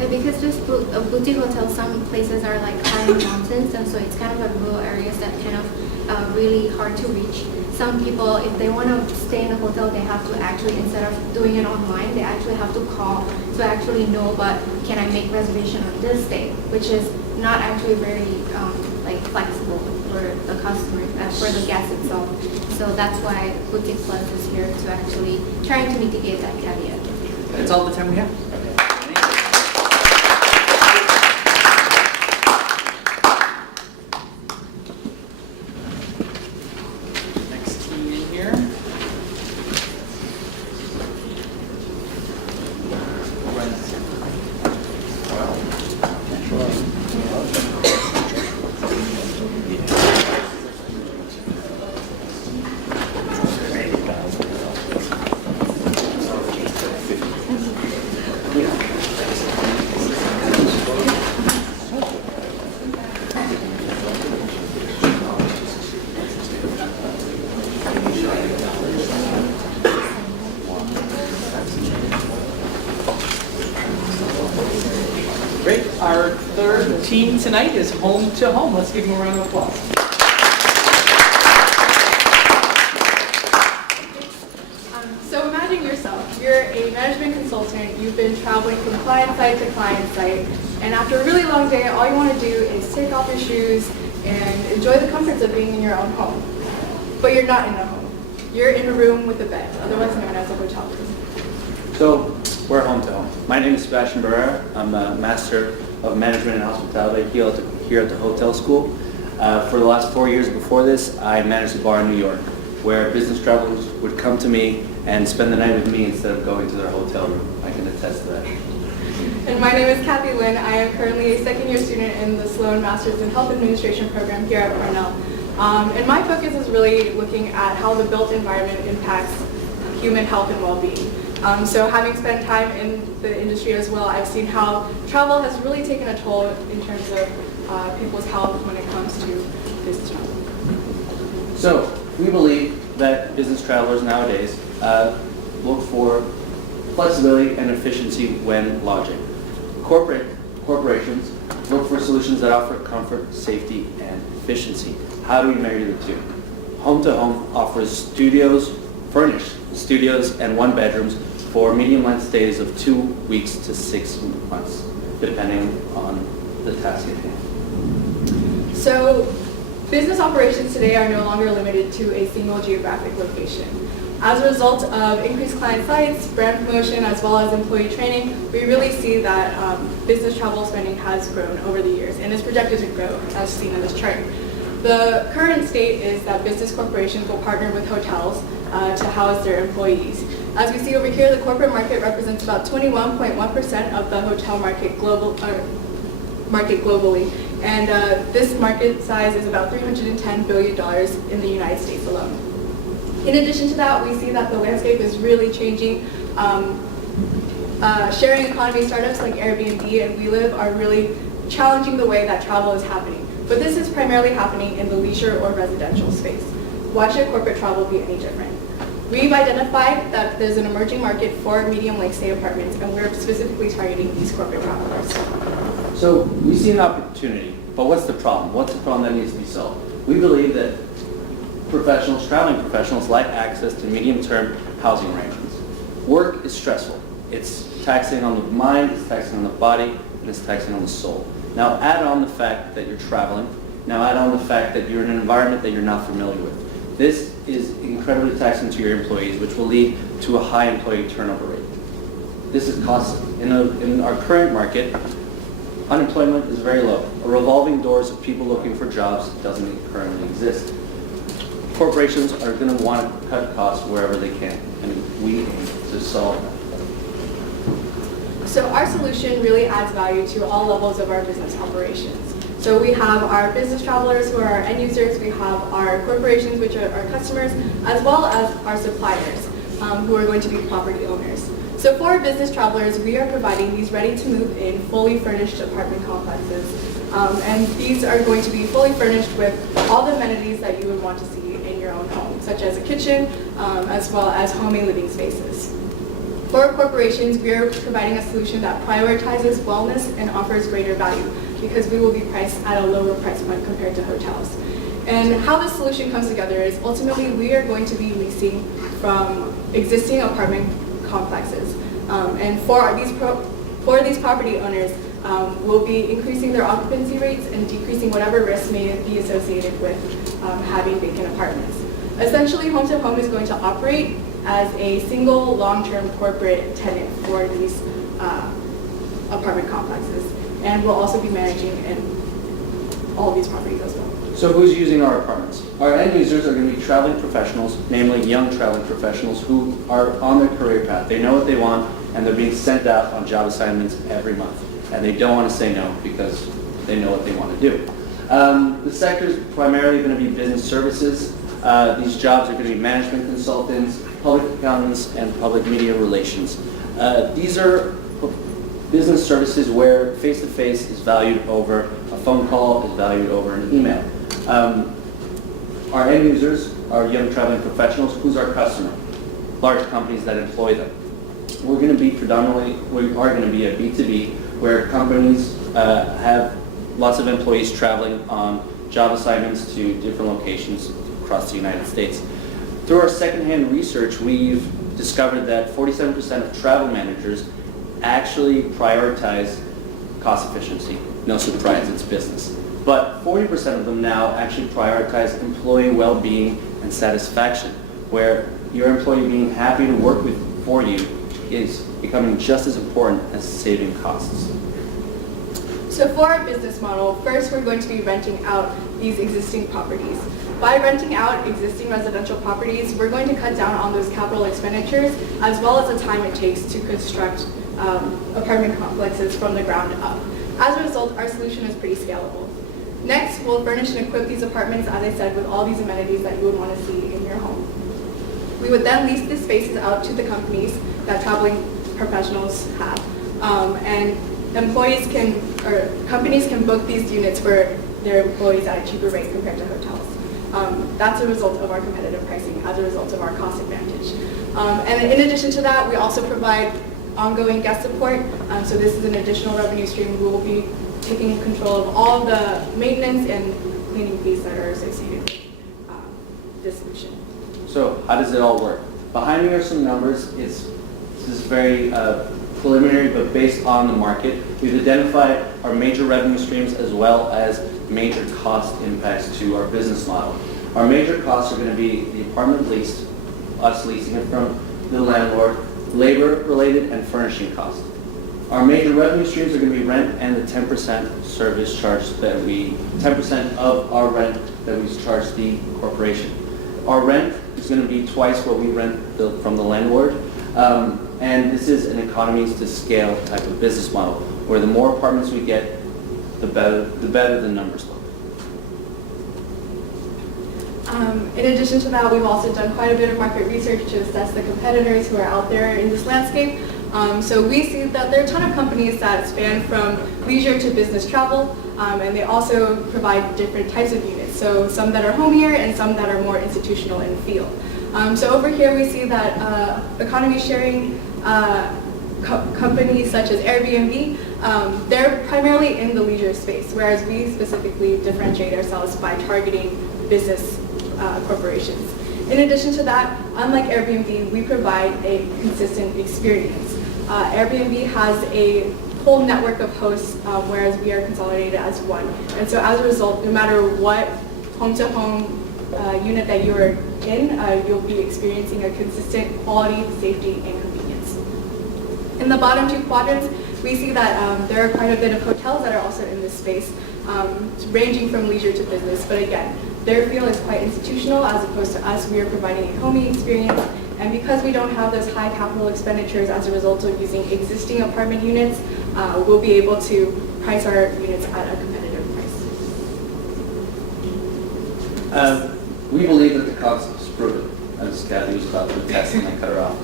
And because this boutique hotels, some places are like high in mountains, and so it's kind of a rural areas that kind of really hard to reach. Some people, if they want to stay in a hotel, they have to actually, instead of doing it online, they actually have to call to actually know, but can I make reservation on this day, which is not actually very flexible for the customer, for the guest itself. So that's why Boutique Plus is here to actually trying to mitigate that caveat. That's all the time we have. Next team here. Great. Our third team tonight is Home to Home. Let's give them a round of applause. So imagine yourself, you're a management consultant, you've been traveling from client site to client site, and after a really long day, all you want to do is take off your shoes and enjoy the comforts of being in your own home. But you're not in a home. You're in a room with a bed, otherwise known as a hotel room. So we're Home to Home. My name is Sebastian Barrera. I'm a Master of Management and Hospitality here at the Hotel School. For the last 4 years before this, I managed a bar in New York where business travelers would come to me and spend the night with me instead of going to their hotel room. I can attest to that. And my name is Kathy Lynn. I am currently a second-year student in the Sloan Masters in Health Administration program here at Cornell. And my focus is really looking at how the built environment impacts human health and well-being. So having spent time in the industry as well, I've seen how travel has really taken a toll in terms of people's health when it comes to business travel. So we believe that business travelers nowadays look for flexibility and efficiency when lodging. Corporations look for solutions that offer comfort, safety, and efficiency. How do we marry the two? Home to Home offers studios, furnished studios and one bedrooms for medium-length stays of 2 weeks to 6 months, depending on the task at hand. So business operations today are no longer limited to a single geographic location. As a result of increased client sites, brand promotion, as well as employee training, we really see that business travel spending has grown over the years and is projected to grow, as seen in this chart. The current state is that business corporations will partner with hotels to house their employees. As we see over here, the corporate market represents about 21.1% of the hotel market globally. And this market size is about $310 billion in the United States alone. In addition to that, we see that the landscape is really changing. Sharing economy startups like Airbnb and WeLive are really challenging the way that travel is happening. But this is primarily happening in the leisure or residential space. Why should corporate travel be any different? We've identified that there's an emerging market for medium lake stay apartments, and we're specifically targeting these corporate travelers. So we see an opportunity, but what's the problem? What's the problem that needs to be solved? We believe that traveling professionals like access to medium-term housing arrangements. Work is stressful. It's taxing on the mind, it's taxing on the body, and it's taxing on the soul. Now add on the fact that you're traveling. Now add on the fact that you're in an environment that you're not familiar with. This is incredibly taxing to your employees, which will lead to a high employee turnover rate. This is costly. In our current market, unemployment is very low. A revolving doors of people looking for jobs doesn't currently exist. Corporations are going to want to cut costs wherever they can, and we aim to solve that. So our solution really adds value to all levels of our business operations. So we have our business travelers who are our end users, we have our corporations which are our customers, as well as our suppliers who are going to be property owners. So for our business travelers, we are providing these ready to move in fully furnished apartment complexes. And these are going to be fully furnished with all the amenities that you would want to see in your own home, such as a kitchen, as well as homey living spaces. For corporations, we are providing a solution that prioritizes wellness and offers greater value because we will be priced at a lower price point compared to hotels. And how this solution comes together is ultimately we are going to be leasing from existing apartment complexes. And for these property owners, we'll be increasing their occupancy rates and decreasing whatever risk may be associated with having vacant apartments. Essentially, Home to Home is going to operate as a single long-term corporate tenant for these apartment complexes. And we'll also be managing in all these properties as well. So who's using our apartments? Our end users are going to be traveling professionals, namely young traveling professionals who are on their career path. They know what they want, and they're being sent out on job assignments every month. And they don't want to say no because they know what they want to do. The sector is primarily going to be business services. These jobs are going to be management consultants, public accountants, and public media relations. These are business services where face-to-face is valued over a phone call, is valued over an email. Our end users are young traveling professionals. Who's our customer? Large companies that employ them. We are going to be a B2B where companies have lots of employees traveling on job assignments to different locations across the United States. Through our secondhand research, we've discovered that 47% of travel managers actually prioritize cost efficiency. No surprise, it's business. But 40% of them now actually prioritize employee well-being and satisfaction, where your employee being happy to work for you is becoming just as important as saving costs. So for our business model, first we're going to be renting out these existing properties. By renting out existing residential properties, we're going to cut down on those capital expenditures as well as the time it takes to construct apartment complexes from the ground up. As a result, our solution is pretty scalable. Next, we'll furnish and equip these apartments, as I said, with all these amenities that you would want to see in your home. We would then lease these spaces out to the companies that traveling professionals have. And companies can book these units for their employees at a cheaper rate compared to hotels. That's a result of our competitive pricing, as a result of our cost advantage. And in addition to that, we also provide ongoing guest support. So this is an additional revenue stream. We will be taking control of all the maintenance and cleaning fees that are associated with this solution. So how does it all work? Behind me are some numbers. This is very preliminary, but based on the market. We've identified our major revenue streams as well as major cost impacts to our business model. Our major costs are going to be the apartment leased, us leasing it from the landlord, labor-related, and furnishing costs. Our major revenue streams are going to be rent and the 10% service charge 10% of our rent that we charge the corporation. Our rent is going to be twice what we rent from the landlord. And this is an economies to scale type of business model, where the more apartments we get, the better the numbers look. In addition to that, we've also done quite a bit of market research to assess the competitors who are out there in this landscape. So we see that there are a ton of companies that span from leisure to business travel, and they also provide different types of units. So some that are homier and some that are more institutional in feel. So over here we see that economy sharing companies such as Airbnb, they're primarily in the leisure space, whereas we specifically differentiate ourselves by targeting business corporations. In addition to that, unlike Airbnb, we provide a consistent experience. Airbnb has a whole network of hosts, whereas we are consolidated as one. And so as a result, no matter what home-to-home unit that you are in, you'll be experiencing a consistent quality, safety, and convenience. In the bottom two quadrants, we see that there are quite a bit of hotels that are also in this space, ranging from leisure to business. But again, their feel is quite institutional as opposed to us. We are providing a homey experience. And because we don't have those high capital expenditures as a result of using existing apartment units, we'll be able to price our units at a competitive price. We believe that the concept is proven, as Kathy was about to test and I cut her off.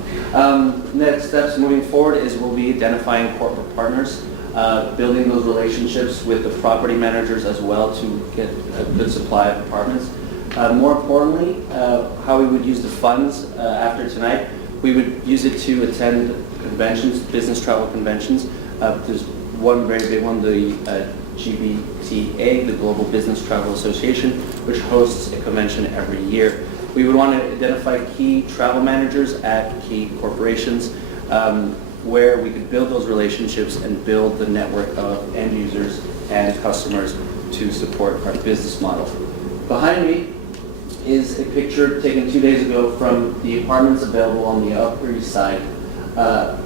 Next steps moving forward is we'll be identifying corporate partners, building those relationships with the property managers as well to get a good supply of apartments. More importantly, how we would use the funds after tonight, we would use it to attend conventions, business travel conventions. There's one very big one, the GBTA, the Global Business Travel Association, which hosts a convention every year. We would want to identify key travel managers at key corporations where we could build those relationships and build the network of end users and customers to support our business model. Behind me is a picture taken 2 days ago from the apartments available on the Upper East Side.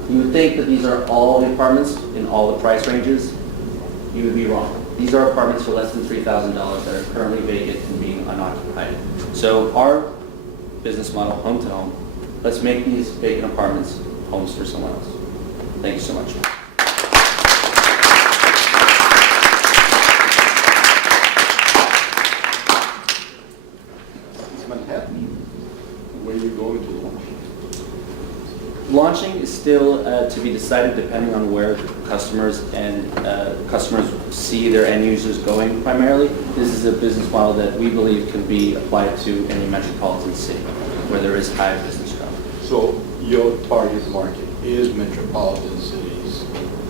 You would think that these are all the apartments in all the price ranges. You would be wrong. These are apartments for less than $3,000 that are currently vacant and being unoccupied. So our business model, home to home, let's make these vacant apartments homes for someone else. Thank you so much. Manhattan, where are you going to launch? Launching is still to be decided depending on where customers see their end users going primarily. This is a business model that we believe can be applied to any metropolitan city where there is high business travel. So your target market is metropolitan cities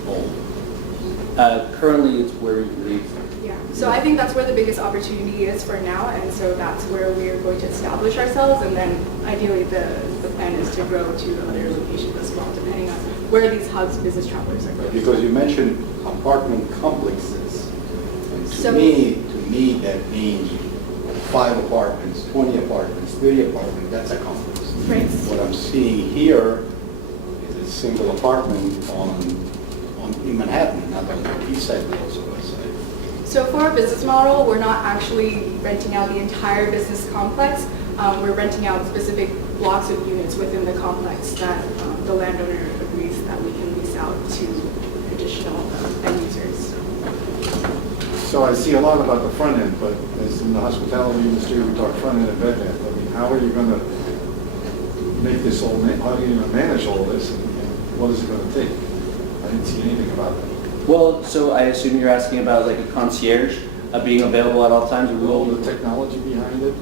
only? Currently, it's where we believe. Yeah, so I think that's where the biggest opportunity is for now, and so that's where we are going to establish ourselves, and then ideally the plan is to grow to other locations as well, depending on where these hubs business travelers are going. Because you mentioned apartment complexes, and So- to me that means 5 apartments, 20 apartments, 30 apartments, that's a complex. Right. What I'm seeing here is a single apartment in Manhattan, not on the east side, but also west side. So for our business model, we're not actually renting out the entire business complex. We're renting out specific blocks of units within the complex that the landowner agrees that we can lease out to additional end users. So I see a lot about the front end, but as in the hospitality industry, we talk front end and back end. I mean, how are you going to make this all, how are you going to manage all this, and what is it going to take? I didn't see anything about that. Well, so I assume you're asking about like a concierge being available at all times. We All will. the technology behind it,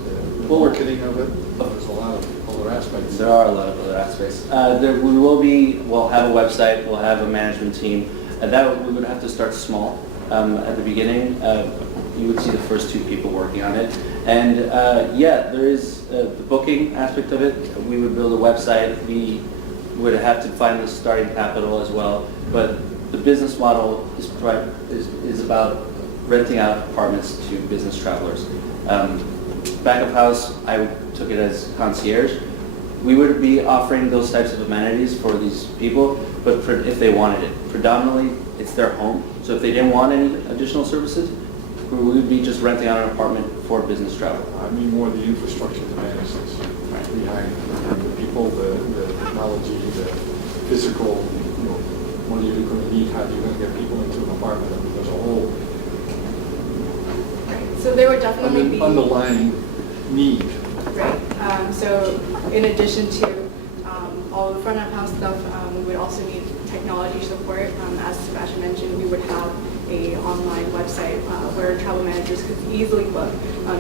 the Well, marketing of it, there's a lot of other aspects. There are a lot of other aspects. We'll have a website, we'll have a management team. That we would have to start small at the beginning. You would see the first 2 people working on it. And yeah, there is the booking aspect of it. We would build a website. We would have to find the starting capital as well. But the business model is about renting out apartments to business travelers. Back of house, I took it as concierge. We would be offering those types of amenities for these people, but if they wanted it. Predominantly, it's their home. So if they didn't want any additional services, we would be just renting out an apartment for business travel. I mean more the infrastructure to manage this behind the people, the technology, the physical, what are you going to need, how are you going to get people into an apartment? I mean, there's a whole So there would definitely be underlying need. right. So in addition to all the front of house stuff, we would also need technology support. As Sebastian mentioned, we would have a online website where travel managers could easily book.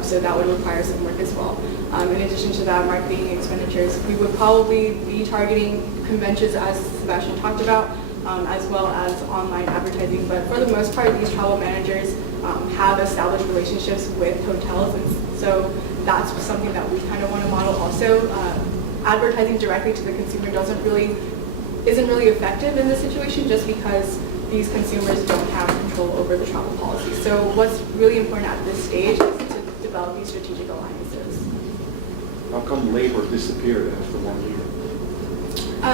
So that would require some work as well. In addition to that, marketing expenditures, we would probably be targeting conventions as Sebastian talked about, as well as online advertising. But for the most part, these travel managers have established relationships with hotels, and so that's something that we kind of want to model also. Advertising directly to the consumer isn't really effective in this situation, just because these consumers don't have control over the travel policy. So what's really important at this stage is to develop these strategic alliances. How come labor disappeared after 1 year?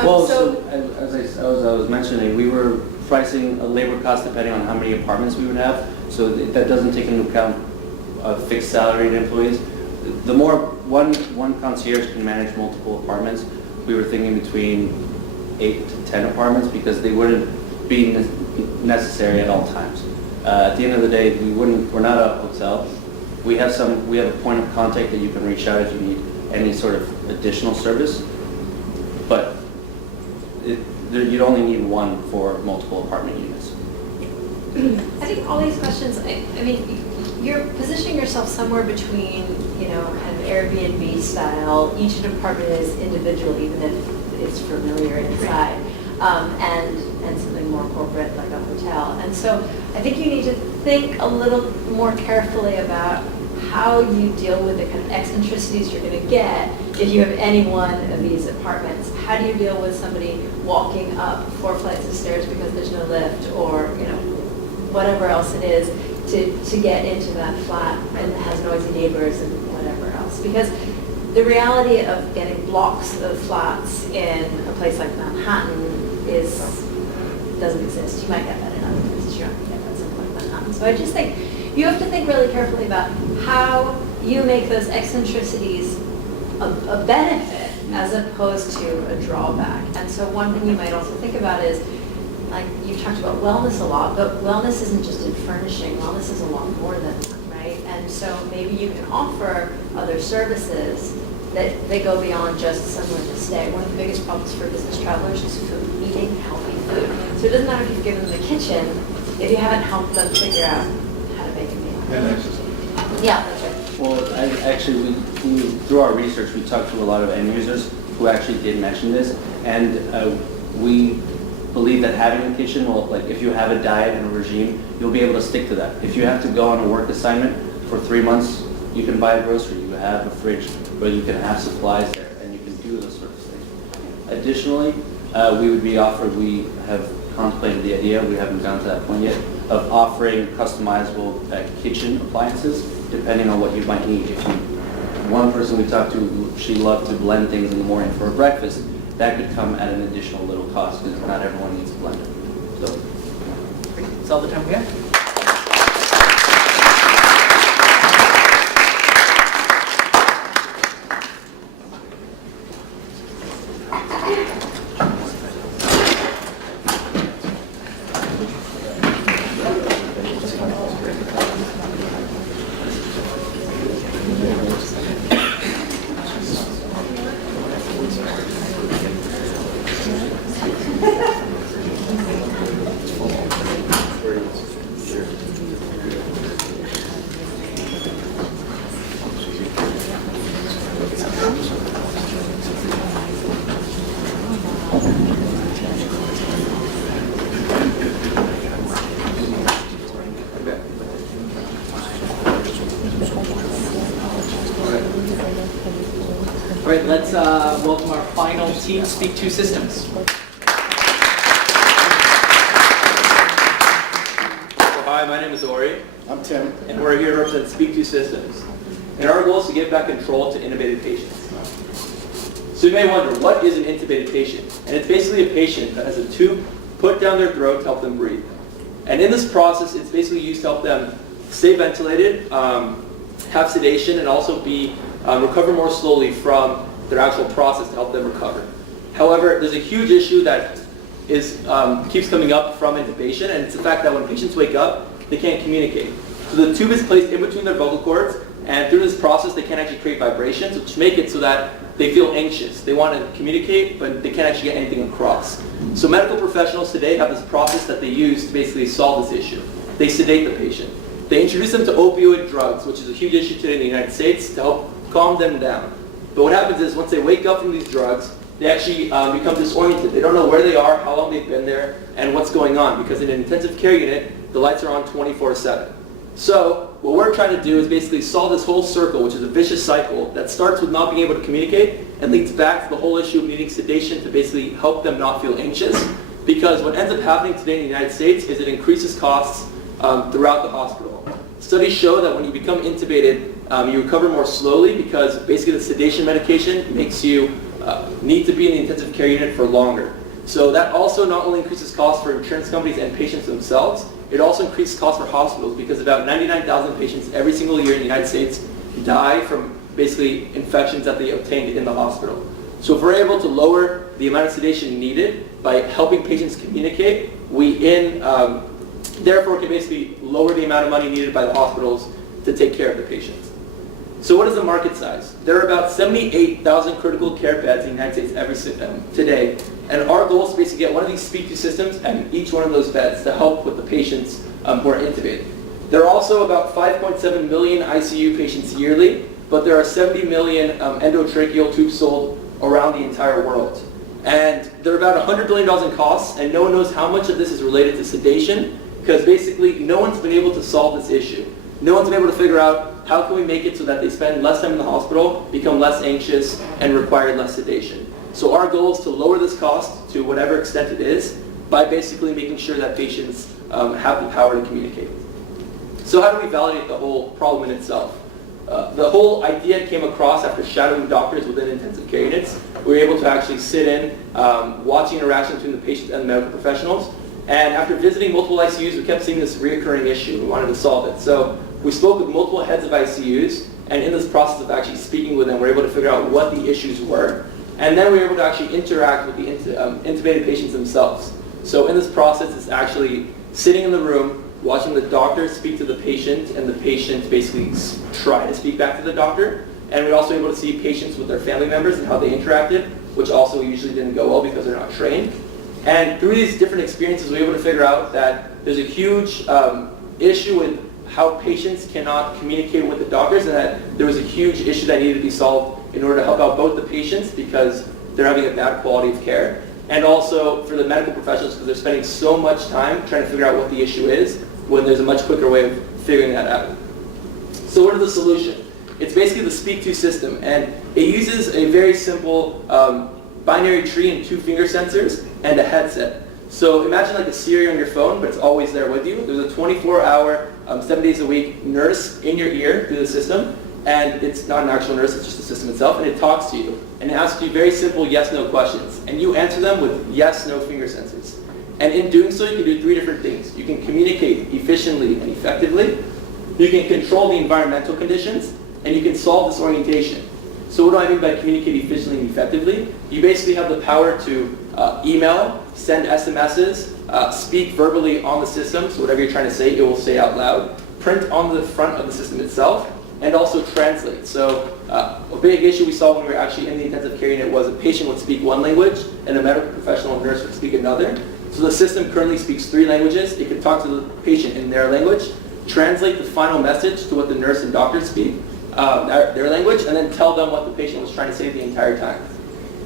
Well, so as I was mentioning, we were pricing a labor cost depending on how many apartments we would have. So that doesn't take into account fixed salaried employees. The more one concierge can manage multiple apartments, we were thinking between 8 to 10 apartments because they wouldn't be necessary at all times. At the end of the day, we're not a hotel. We have a point of contact that you can reach out if you need any sort of additional service, but you'd only need one for multiple apartment units. I think all these questions, I mean, you're positioning yourself somewhere between, you know, kind of Airbnb style, each apartment is individual, even if it's familiar inside, and something more corporate like a hotel. And so I think you need to think a little more carefully about how you deal with the kind of eccentricities you're going to get if you have any one of these apartments. How do you deal with somebody walking up 4 flights of stairs because there's no lift, or, you know, whatever else it is to get into that flat and has noisy neighbors and whatever else? Because the reality of getting blocks of flats in a place like Manhattan doesn't exist. You might get that in other places. You're not going to get that somewhere like Manhattan. So I just think you have to think really carefully about how you make those eccentricities a benefit as opposed to a drawback. And so one thing you might also think about is, like you've talked about wellness a lot, but wellness isn't just in furnishing. Wellness is a lot more than that, right? And so maybe you can offer other services that they go beyond just somewhere to stay. One of the biggest problems for business travelers is food, eating healthy food. So it doesn't matter if you've given them the kitchen if you haven't helped them figure out how to make a meal. And exercise. Yeah, that's right. Well, through our research, we talked to a lot of end users who actually did mention this, and we believe that having a kitchen will, like, if you have a diet and a regime, you'll be able to stick to that. If you have to go on a work assignment for 3 months, you can buy a grocery, you have a fridge where you can have supplies there, and you can do those sorts of things. Additionally, we have contemplated the idea, we haven't gotten to that point yet, of offering customizable kitchen appliances depending on what you might need. One person we talked to, she loved to blend things in the morning for breakfast. That could come at an additional little cost because not everyone needs a blender. So, That's all the time we have. All right, let's welcome our final team, Speak to Systems. Hi, my name is Ori, I'm Tim. and we're here to represent Speak to Systems. And our goal is to give back control to intubated patients. So you may wonder, what is an intubated patient? And it's basically a patient that has a tube put down their throat to help them breathe. And in this process, it's basically used to help them stay ventilated, have sedation, and also recover more slowly from their actual process to help them recover. However, there's a huge issue that keeps coming up from intubation, and it's the fact that when patients wake up, they can't communicate. So the tube is placed in between their vocal cords, and through this process, they can't actually create vibrations, which make it so that they feel anxious. They want to communicate, but they can't actually get anything across. So medical professionals today have this process that they use to basically solve this issue. They sedate the patient. They introduce them to opioid drugs, which is a huge issue today in the United States, to help calm them down. But what happens is once they wake up from these drugs, they actually become disoriented. They don't know where they are, how long they've been there, and what's going on, because in an intensive care unit, the lights are on 24/7. So what we're trying to do is basically solve this whole circle, which is a vicious cycle that starts with not being able to communicate and leads back to the whole issue of needing sedation to basically help them not feel anxious. Because what ends up happening today in the United States is it increases costs throughout the hospital. Studies show that when you become intubated, you recover more slowly because basically the sedation medication makes you need to be in the intensive care unit for longer. So that also not only increases costs for insurance companies and patients themselves, it also increases costs for hospitals because about 99,000 patients every single year in the United States die from basically infections that they obtained in the hospital. So if we're able to lower the amount of sedation needed by helping patients communicate, we therefore can basically lower the amount of money needed by the hospitals to take care of the patients. So what is the market size? There are about 78,000 critical care beds in the United States today, and our goal is to basically get one of these speak-to systems at each one of those beds to help with the patients who are intubated. There are also about 5.7 million ICU patients yearly, but there are 70 million endotracheal tubes sold around the entire world. And they're about $100 billion in costs, and no one knows how much of this is related to sedation, because basically no one's been able to solve this issue. No one's been able to figure out how can we make it so that they spend less time in the hospital, become less anxious, and require less sedation. So our goal is to lower this cost to whatever extent it is by basically making sure that patients have the power to communicate. So how do we validate the whole problem in itself? The whole idea came across after shadowing doctors within intensive care units. We were able to actually sit in, watching interaction between the patients and the medical professionals. And after visiting multiple ICUs, we kept seeing this recurring issue. We wanted to solve it. So we spoke with multiple heads of ICUs, and in this process of actually speaking with them, we were able to figure out what the issues were. And then we were able to actually interact with the intubated patients themselves. So in this process, it's actually sitting in the room, watching the doctor speak to the patient, and the patient basically try to speak back to the doctor. And we were also able to see patients with their family members and how they interacted, which also usually didn't go well because they're not trained. And through these different experiences, we were able to figure out that there's a huge issue with how patients cannot communicate with the doctors, and that there was a huge issue that needed to be solved in order to help out both the patients because they're having a bad quality of care, and also for the medical professionals because they're spending so much time trying to figure out what the issue is when there's a much quicker way of figuring that out. So what is the solution? It's basically the speak-to system, and it uses a very simple binary tree and 2 finger sensors and a headset. So imagine like a Siri on your phone, but it's always there with you. There's a 24-hour, 7 days a week nurse in your ear through the system, and it's not an actual nurse, it's just the system itself, and it talks to you and it asks you very simple yes-no questions, and you answer them with yes-no finger sensors. And in doing so, you can do 3 different things. You can communicate efficiently and effectively, you can control the environmental conditions, and you can solve disorientation. So what do I mean by communicate efficiently and effectively? You basically have the power to email, send SMSs, speak verbally on the system, so whatever you're trying to say, it will say out loud, print on the front of the system itself, and also translate. So a big issue we saw when we were actually in the intensive care unit was a patient would speak one language, and a medical professional nurse would speak another. So the system currently speaks 3 languages. It can talk to the patient in their language, translate the final message to what the nurse and doctor speak, their language, and then tell them what the patient was trying to say the entire time.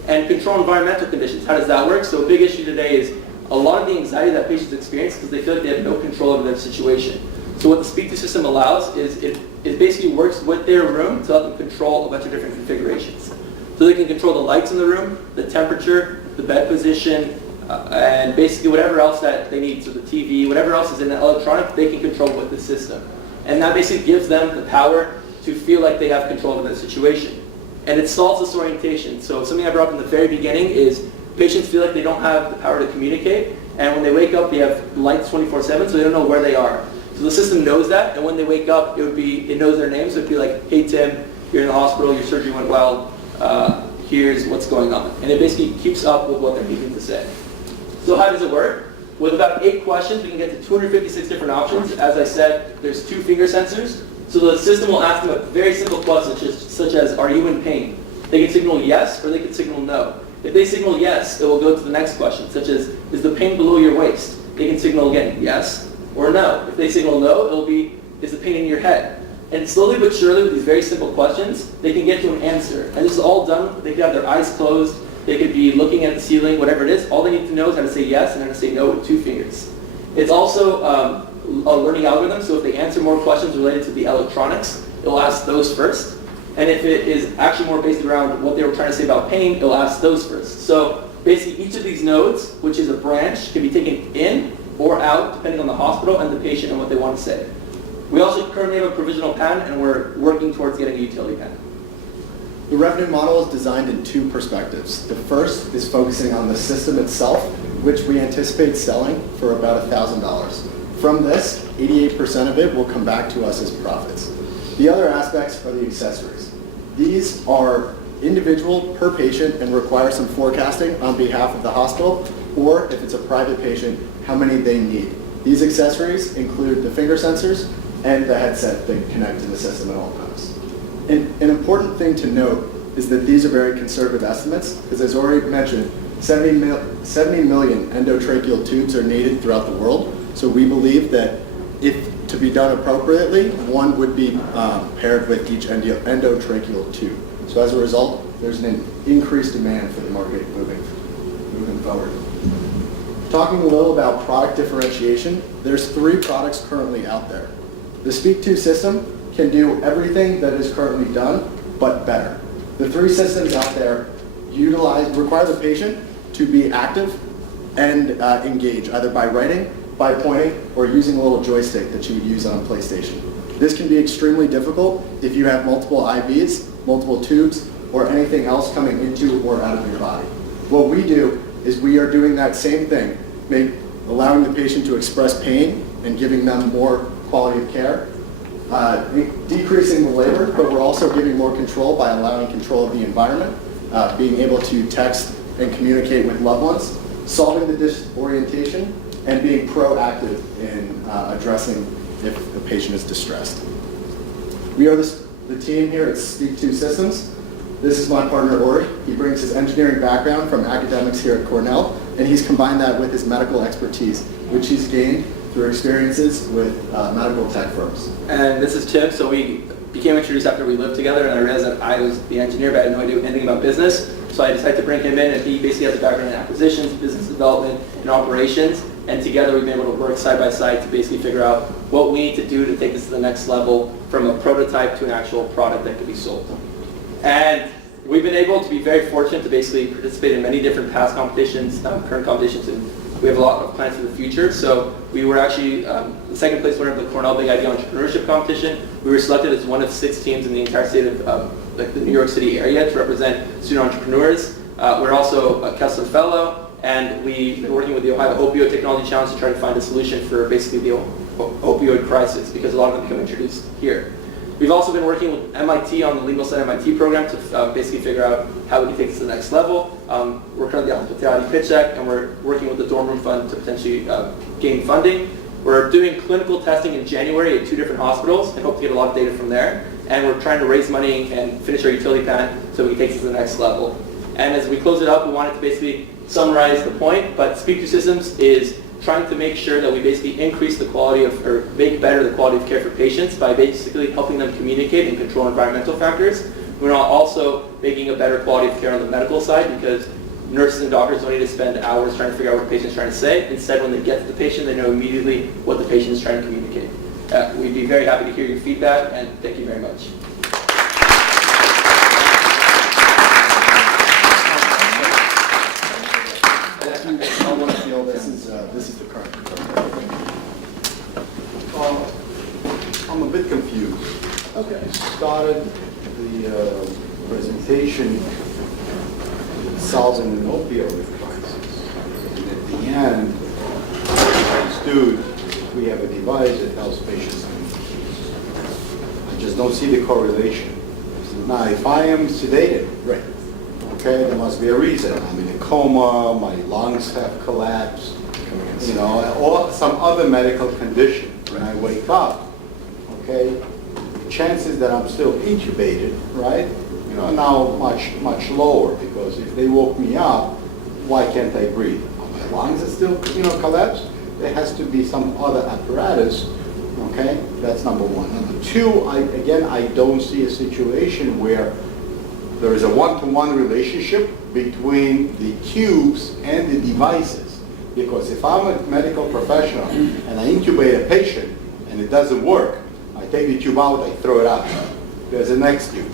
And control environmental conditions. How does that work? So a big issue today is a lot of the anxiety that patients experience because they feel like they have no control over their situation. So what the speak-to system allows is it basically works with their room to let them control a bunch of different configurations. So they can control the lights in the room, the temperature, the bed position, and basically whatever else that they need. So the TV, whatever else is in the electronic, they can control with the system. And that basically gives them the power to feel like they have control over the situation. And it solves disorientation. So something I brought up in the very beginning is patients feel like they don't have the power to communicate, and when they wake up, they have lights 24/7, so they don't know where they are. So the system knows that, and when they wake up, it knows their names. So it'd be like, hey Tim, you're in the hospital, your surgery went well, here's what's going on. And it basically keeps up with what they're needing to say. So how does it work? With about 8 questions, we can get to 256 different options. As I said, there's 2 finger sensors. So the system will ask them a very simple question, such as, are you in pain? They can signal yes, or they can signal no. If they signal yes, it will go to the next question, such as, is the pain below your waist? They can signal again, yes or no. If they signal no, it'll be, is the pain in your head? And slowly but surely, with these very simple questions, they can get to an answer. And this is all done, they could have their eyes closed, they could be looking at the ceiling, whatever it is. All they need to know is how to say yes and how to say no with 2 fingers. It's also a learning algorithm, so if they answer more questions related to the electronics, it'll ask those first. And if it is actually more based around what they were trying to say about pain, it'll ask those first. So basically each of these nodes, which is a branch, can be taken in or out depending on the hospital and the patient and what they want to say. We also currently have a provisional patent, and we're working towards getting a utility patent. The revenue model is designed in two perspectives. The first is focusing on the system itself, which we anticipate selling for about $1,000. From this, 88% of it will come back to us as profits. The other aspects are the accessories. These are individual per patient and require some forecasting on behalf of the hospital, or if it's a private patient, how many they need. These accessories include the finger sensors and the headset that connect to the system at all times. An important thing to note is that these are very conservative estimates, because as already mentioned, 70 million endotracheal tubes are needed throughout the world. So we believe that if to be done appropriately, one would be paired with each endotracheal tube. So as a result, there's an increased demand for the market moving forward. Talking a little about product differentiation, there's 3 products currently out there. The Speak2 system can do everything that is currently done, but better. The 3 systems out there require the patient to be active and engage, either by writing, by pointing, or using a little joystick that you would use on a PlayStation. This can be extremely difficult if you have multiple IVs, multiple tubes, or anything else coming into or out of your body. What we do is we are doing that same thing, allowing the patient to express pain and giving them more quality of care, decreasing the labor, but we're also giving more control by allowing control of the environment, being able to text and communicate with loved ones, solving the disorientation, and being proactive in addressing if the patient is distressed. We are the team here at Speak2 Systems. This is my partner, Ori. He brings his engineering background from academics here at Cornell, and he's combined that with his medical expertise, which he's gained through experiences with medical tech firms. And this is Tim. So we became introduced after we lived together, and I realized that I was the engineer, but I had no idea anything about business. So I decided to bring him in, and he basically has a background in acquisitions, business development, and operations. And together we've been able to work side by side to basically figure out what we need to do to take this to the next level from a prototype to an actual product that could be sold. And we've been able to be very fortunate to basically participate in many different past competitions, current competitions, and we have a lot of plans for the future. So we were actually the second place winner of the Cornell Big Idea Entrepreneurship competition. We were selected as one of 6 teams in the entire state of the New York City area to represent student entrepreneurs. We're also a Kessler Fellow, and we've been working with the Ohio Opioid Technology Challenge to try to find a solution for basically the opioid crisis, because a lot of them become introduced here. We've also been working with MIT on the Legal Center MIT program to basically figure out how we can take this to the next level. We're currently on the Hospitality Pitch Deck, and we're working with the Dorm Room Fund to potentially gain funding. We're doing clinical testing in January at 2 different hospitals and hope to get a lot of data from there. And we're trying to raise money and finish our utility patent so we can take this to the next level. And as we close it up, we wanted to basically summarize the point, but Speak2 Systems is trying to make sure that we basically increase the quality of, or make better the quality of care for patients by basically helping them communicate and control environmental factors. We're also making a better quality of care on the medical side, because nurses and doctors don't need to spend hours trying to figure out what the patient is trying to say. Instead, when they get to the patient, they know immediately what the patient is trying to communicate. We'd be very happy to hear your feedback, and thank you very much. I want to feel this is the current. I'm a bit confused. Okay. You started the presentation solving an opioid crisis. And at the end, I understood we have a device that helps patients. I just don't see the correlation. Now, if I am sedated, Right. okay, there must be a reason. I'm in a coma, my lungs have collapsed, you know, or some other medical condition. When I wake up, okay, chances that I'm still intubated, right, you know, now much lower, because if they woke me up, why can't I breathe? My lungs are still, you know, collapsed. There has to be some other apparatus, okay? That's number one. Number two, I don't see a situation where there is a one-to-one relationship between the tubes and the devices. Because if I'm a medical professional and I intubate a patient and it doesn't work, I take the tube out, I throw it out. There's a next tube.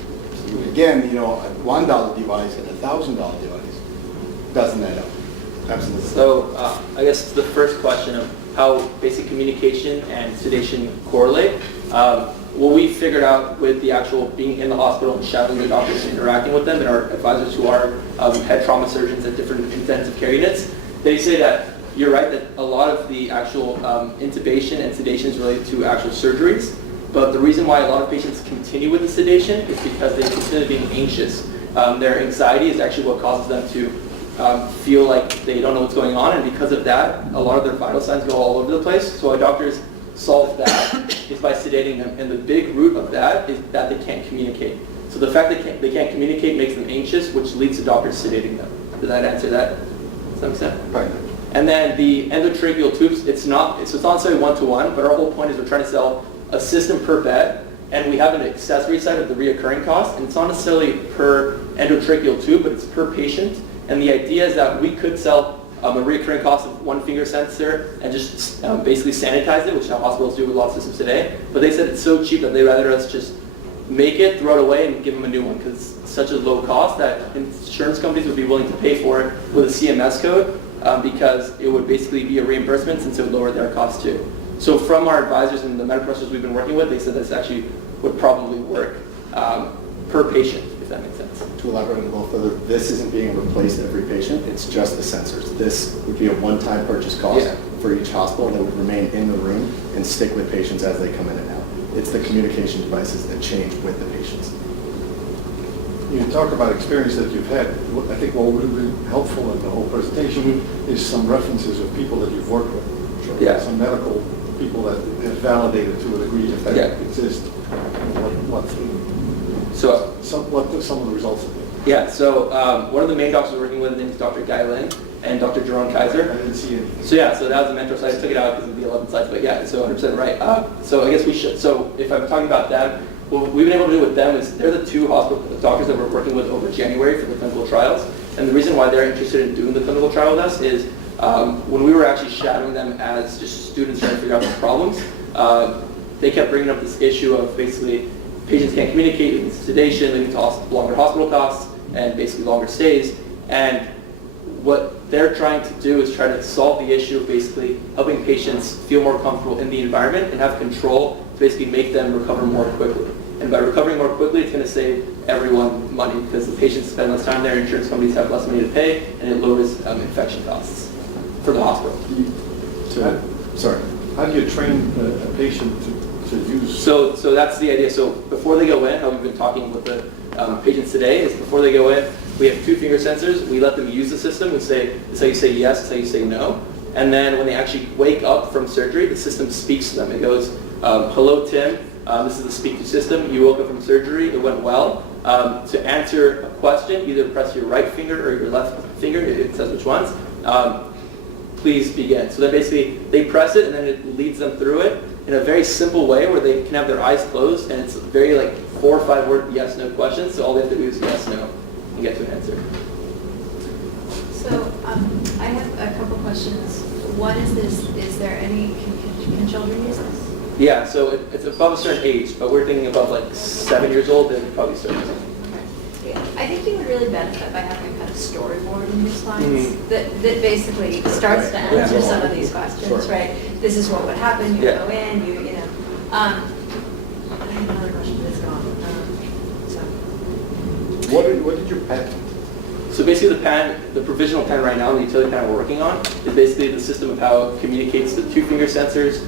Again, you know, a $1 device and a $1,000 device. doesn't add up. Absolutely. So I guess the first question of how basic communication and sedation correlate. What we figured out with the actual being in the hospital and shadowing the doctors and interacting with them and our advisors who are head trauma surgeons at different intensive care units, they say that you're right that a lot of the actual intubation and sedation is related to actual surgeries. But the reason why a lot of patients continue with the sedation is because they continue being anxious. Their anxiety is actually what causes them to feel like they don't know what's going on, and because of that, a lot of their vital signs go all over the place. So our doctors solve that is by sedating them, and the big root of that is that they can't communicate. So the fact that they can't communicate makes them anxious, which leads to doctors sedating them. Did that answer that to some extent? Right. And then the endotracheal tubes, it's not necessarily one-to-one, but our whole point is we're trying to sell a system per bed, and we have an accessory side of the reoccurring cost, and it's not necessarily per endotracheal tube, but it's per patient. And the idea is that we could sell a reoccurring cost of one finger sensor and just basically sanitize it, which how hospitals do with a lot of systems today. But they said it's so cheap that they'd rather us just make it, throw it away, and give them a new one because it's such a low cost that insurance companies would be willing to pay for it with a CMS code because it would basically be a reimbursement since it would lower their cost too. So from our advisors and the medical professionals we've been working with, they said this actually would probably work per patient, if that makes sense. To elaborate on a little further, this isn't being replaced every patient, it's just the sensors. This would be a one-time purchase cost for each hospital that would remain in the room and stick with patients as they come in and out. It's the communication devices that change with the patients. You talk about experience that you've had. I think what would have been helpful in the whole presentation is some references of people that you've worked with. Sure. Yeah. Some medical people that have validated to a degree if that exists. What some of the results have been. Yeah, so one of the main doctors we're working with is Dr. Guy Lin and Dr. Jerome Kaiser. I didn't see anything. So yeah, so that was the mentor side. I took it out because of the 11 slides, but yeah, so 100% right. So I guess we should, so if I'm talking about them, what we've been able to do with them is they're the two hospital doctors that we're working with over January for the clinical trials. And the reason why they're interested in doing the clinical trial with us is when we were actually shadowing them as just students trying to figure out the problems, they kept bringing up this issue of basically patients can't communicate, leading to sedation, leading to longer hospital costs, and basically longer stays. And what they're trying to do is try to solve the issue of basically helping patients feel more comfortable in the environment and have control to basically make them recover more quickly. And by recovering more quickly, it's going to save everyone money because the patients spend less time there, insurance companies have less money to pay, and it lowers infection costs for the hospital. How do you train a patient to use? So that's the idea. So before they go in, how we've been talking with the patients today is before they go in, we have 2 finger sensors. We let them use the system. We say, this is how you say yes, this is how you say no. And then when they actually wake up from surgery, the system speaks to them. It goes, hello, Tim. This is the speak to system. You woke up from surgery. It went well. To answer a question, either press your right finger or your left finger. It says which ones. Please begin. So then basically they press it and then it leads them through it in a very simple way where they can have their eyes closed and it's very like 4 or 5 word yes, no questions. So all they have to do is yes, no, and get to an answer. So I have a couple questions. One is this, is there any, can children use this? Yeah, so it's above a certain age, but we're thinking above like 7 years old, then probably start using it. Yeah. I think you would really benefit by having a kind of storyboard in your slides that basically starts to answer some of these questions, right? This is what would happen, you go in, you know. I have another question, but it's gone. What did you patent? So basically the provisional pen right now, the utility pen we're working on, is basically the system of how it communicates the 2 finger sensors,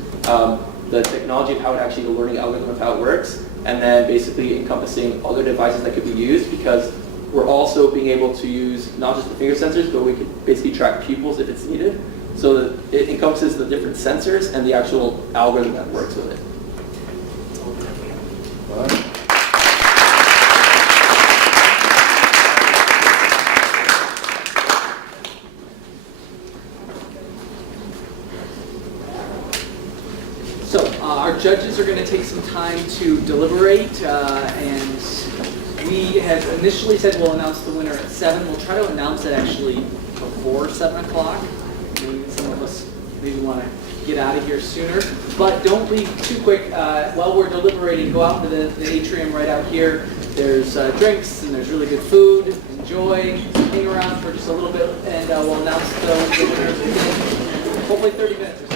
the technology of how it actually, the learning algorithm of how it works, and then basically encompassing other devices that could be used because we're also being able to use not just the finger sensors, but we could basically track pupils if it's needed. So that it encompasses the different sensors and the actual algorithm that works with it. Our judges are going to take some time to deliberate, and we have initially said we'll announce the winner at 7. We'll try to announce it actually before 7 o'clock. Maybe some of us maybe want to get out of here sooner, but don't leave too quick. While we're deliberating, go out to the atrium right out here. There's drinks and there's really good food. enjoy, hang around for just a little bit, and we'll announce the winners within hopefully 30 minutes or so.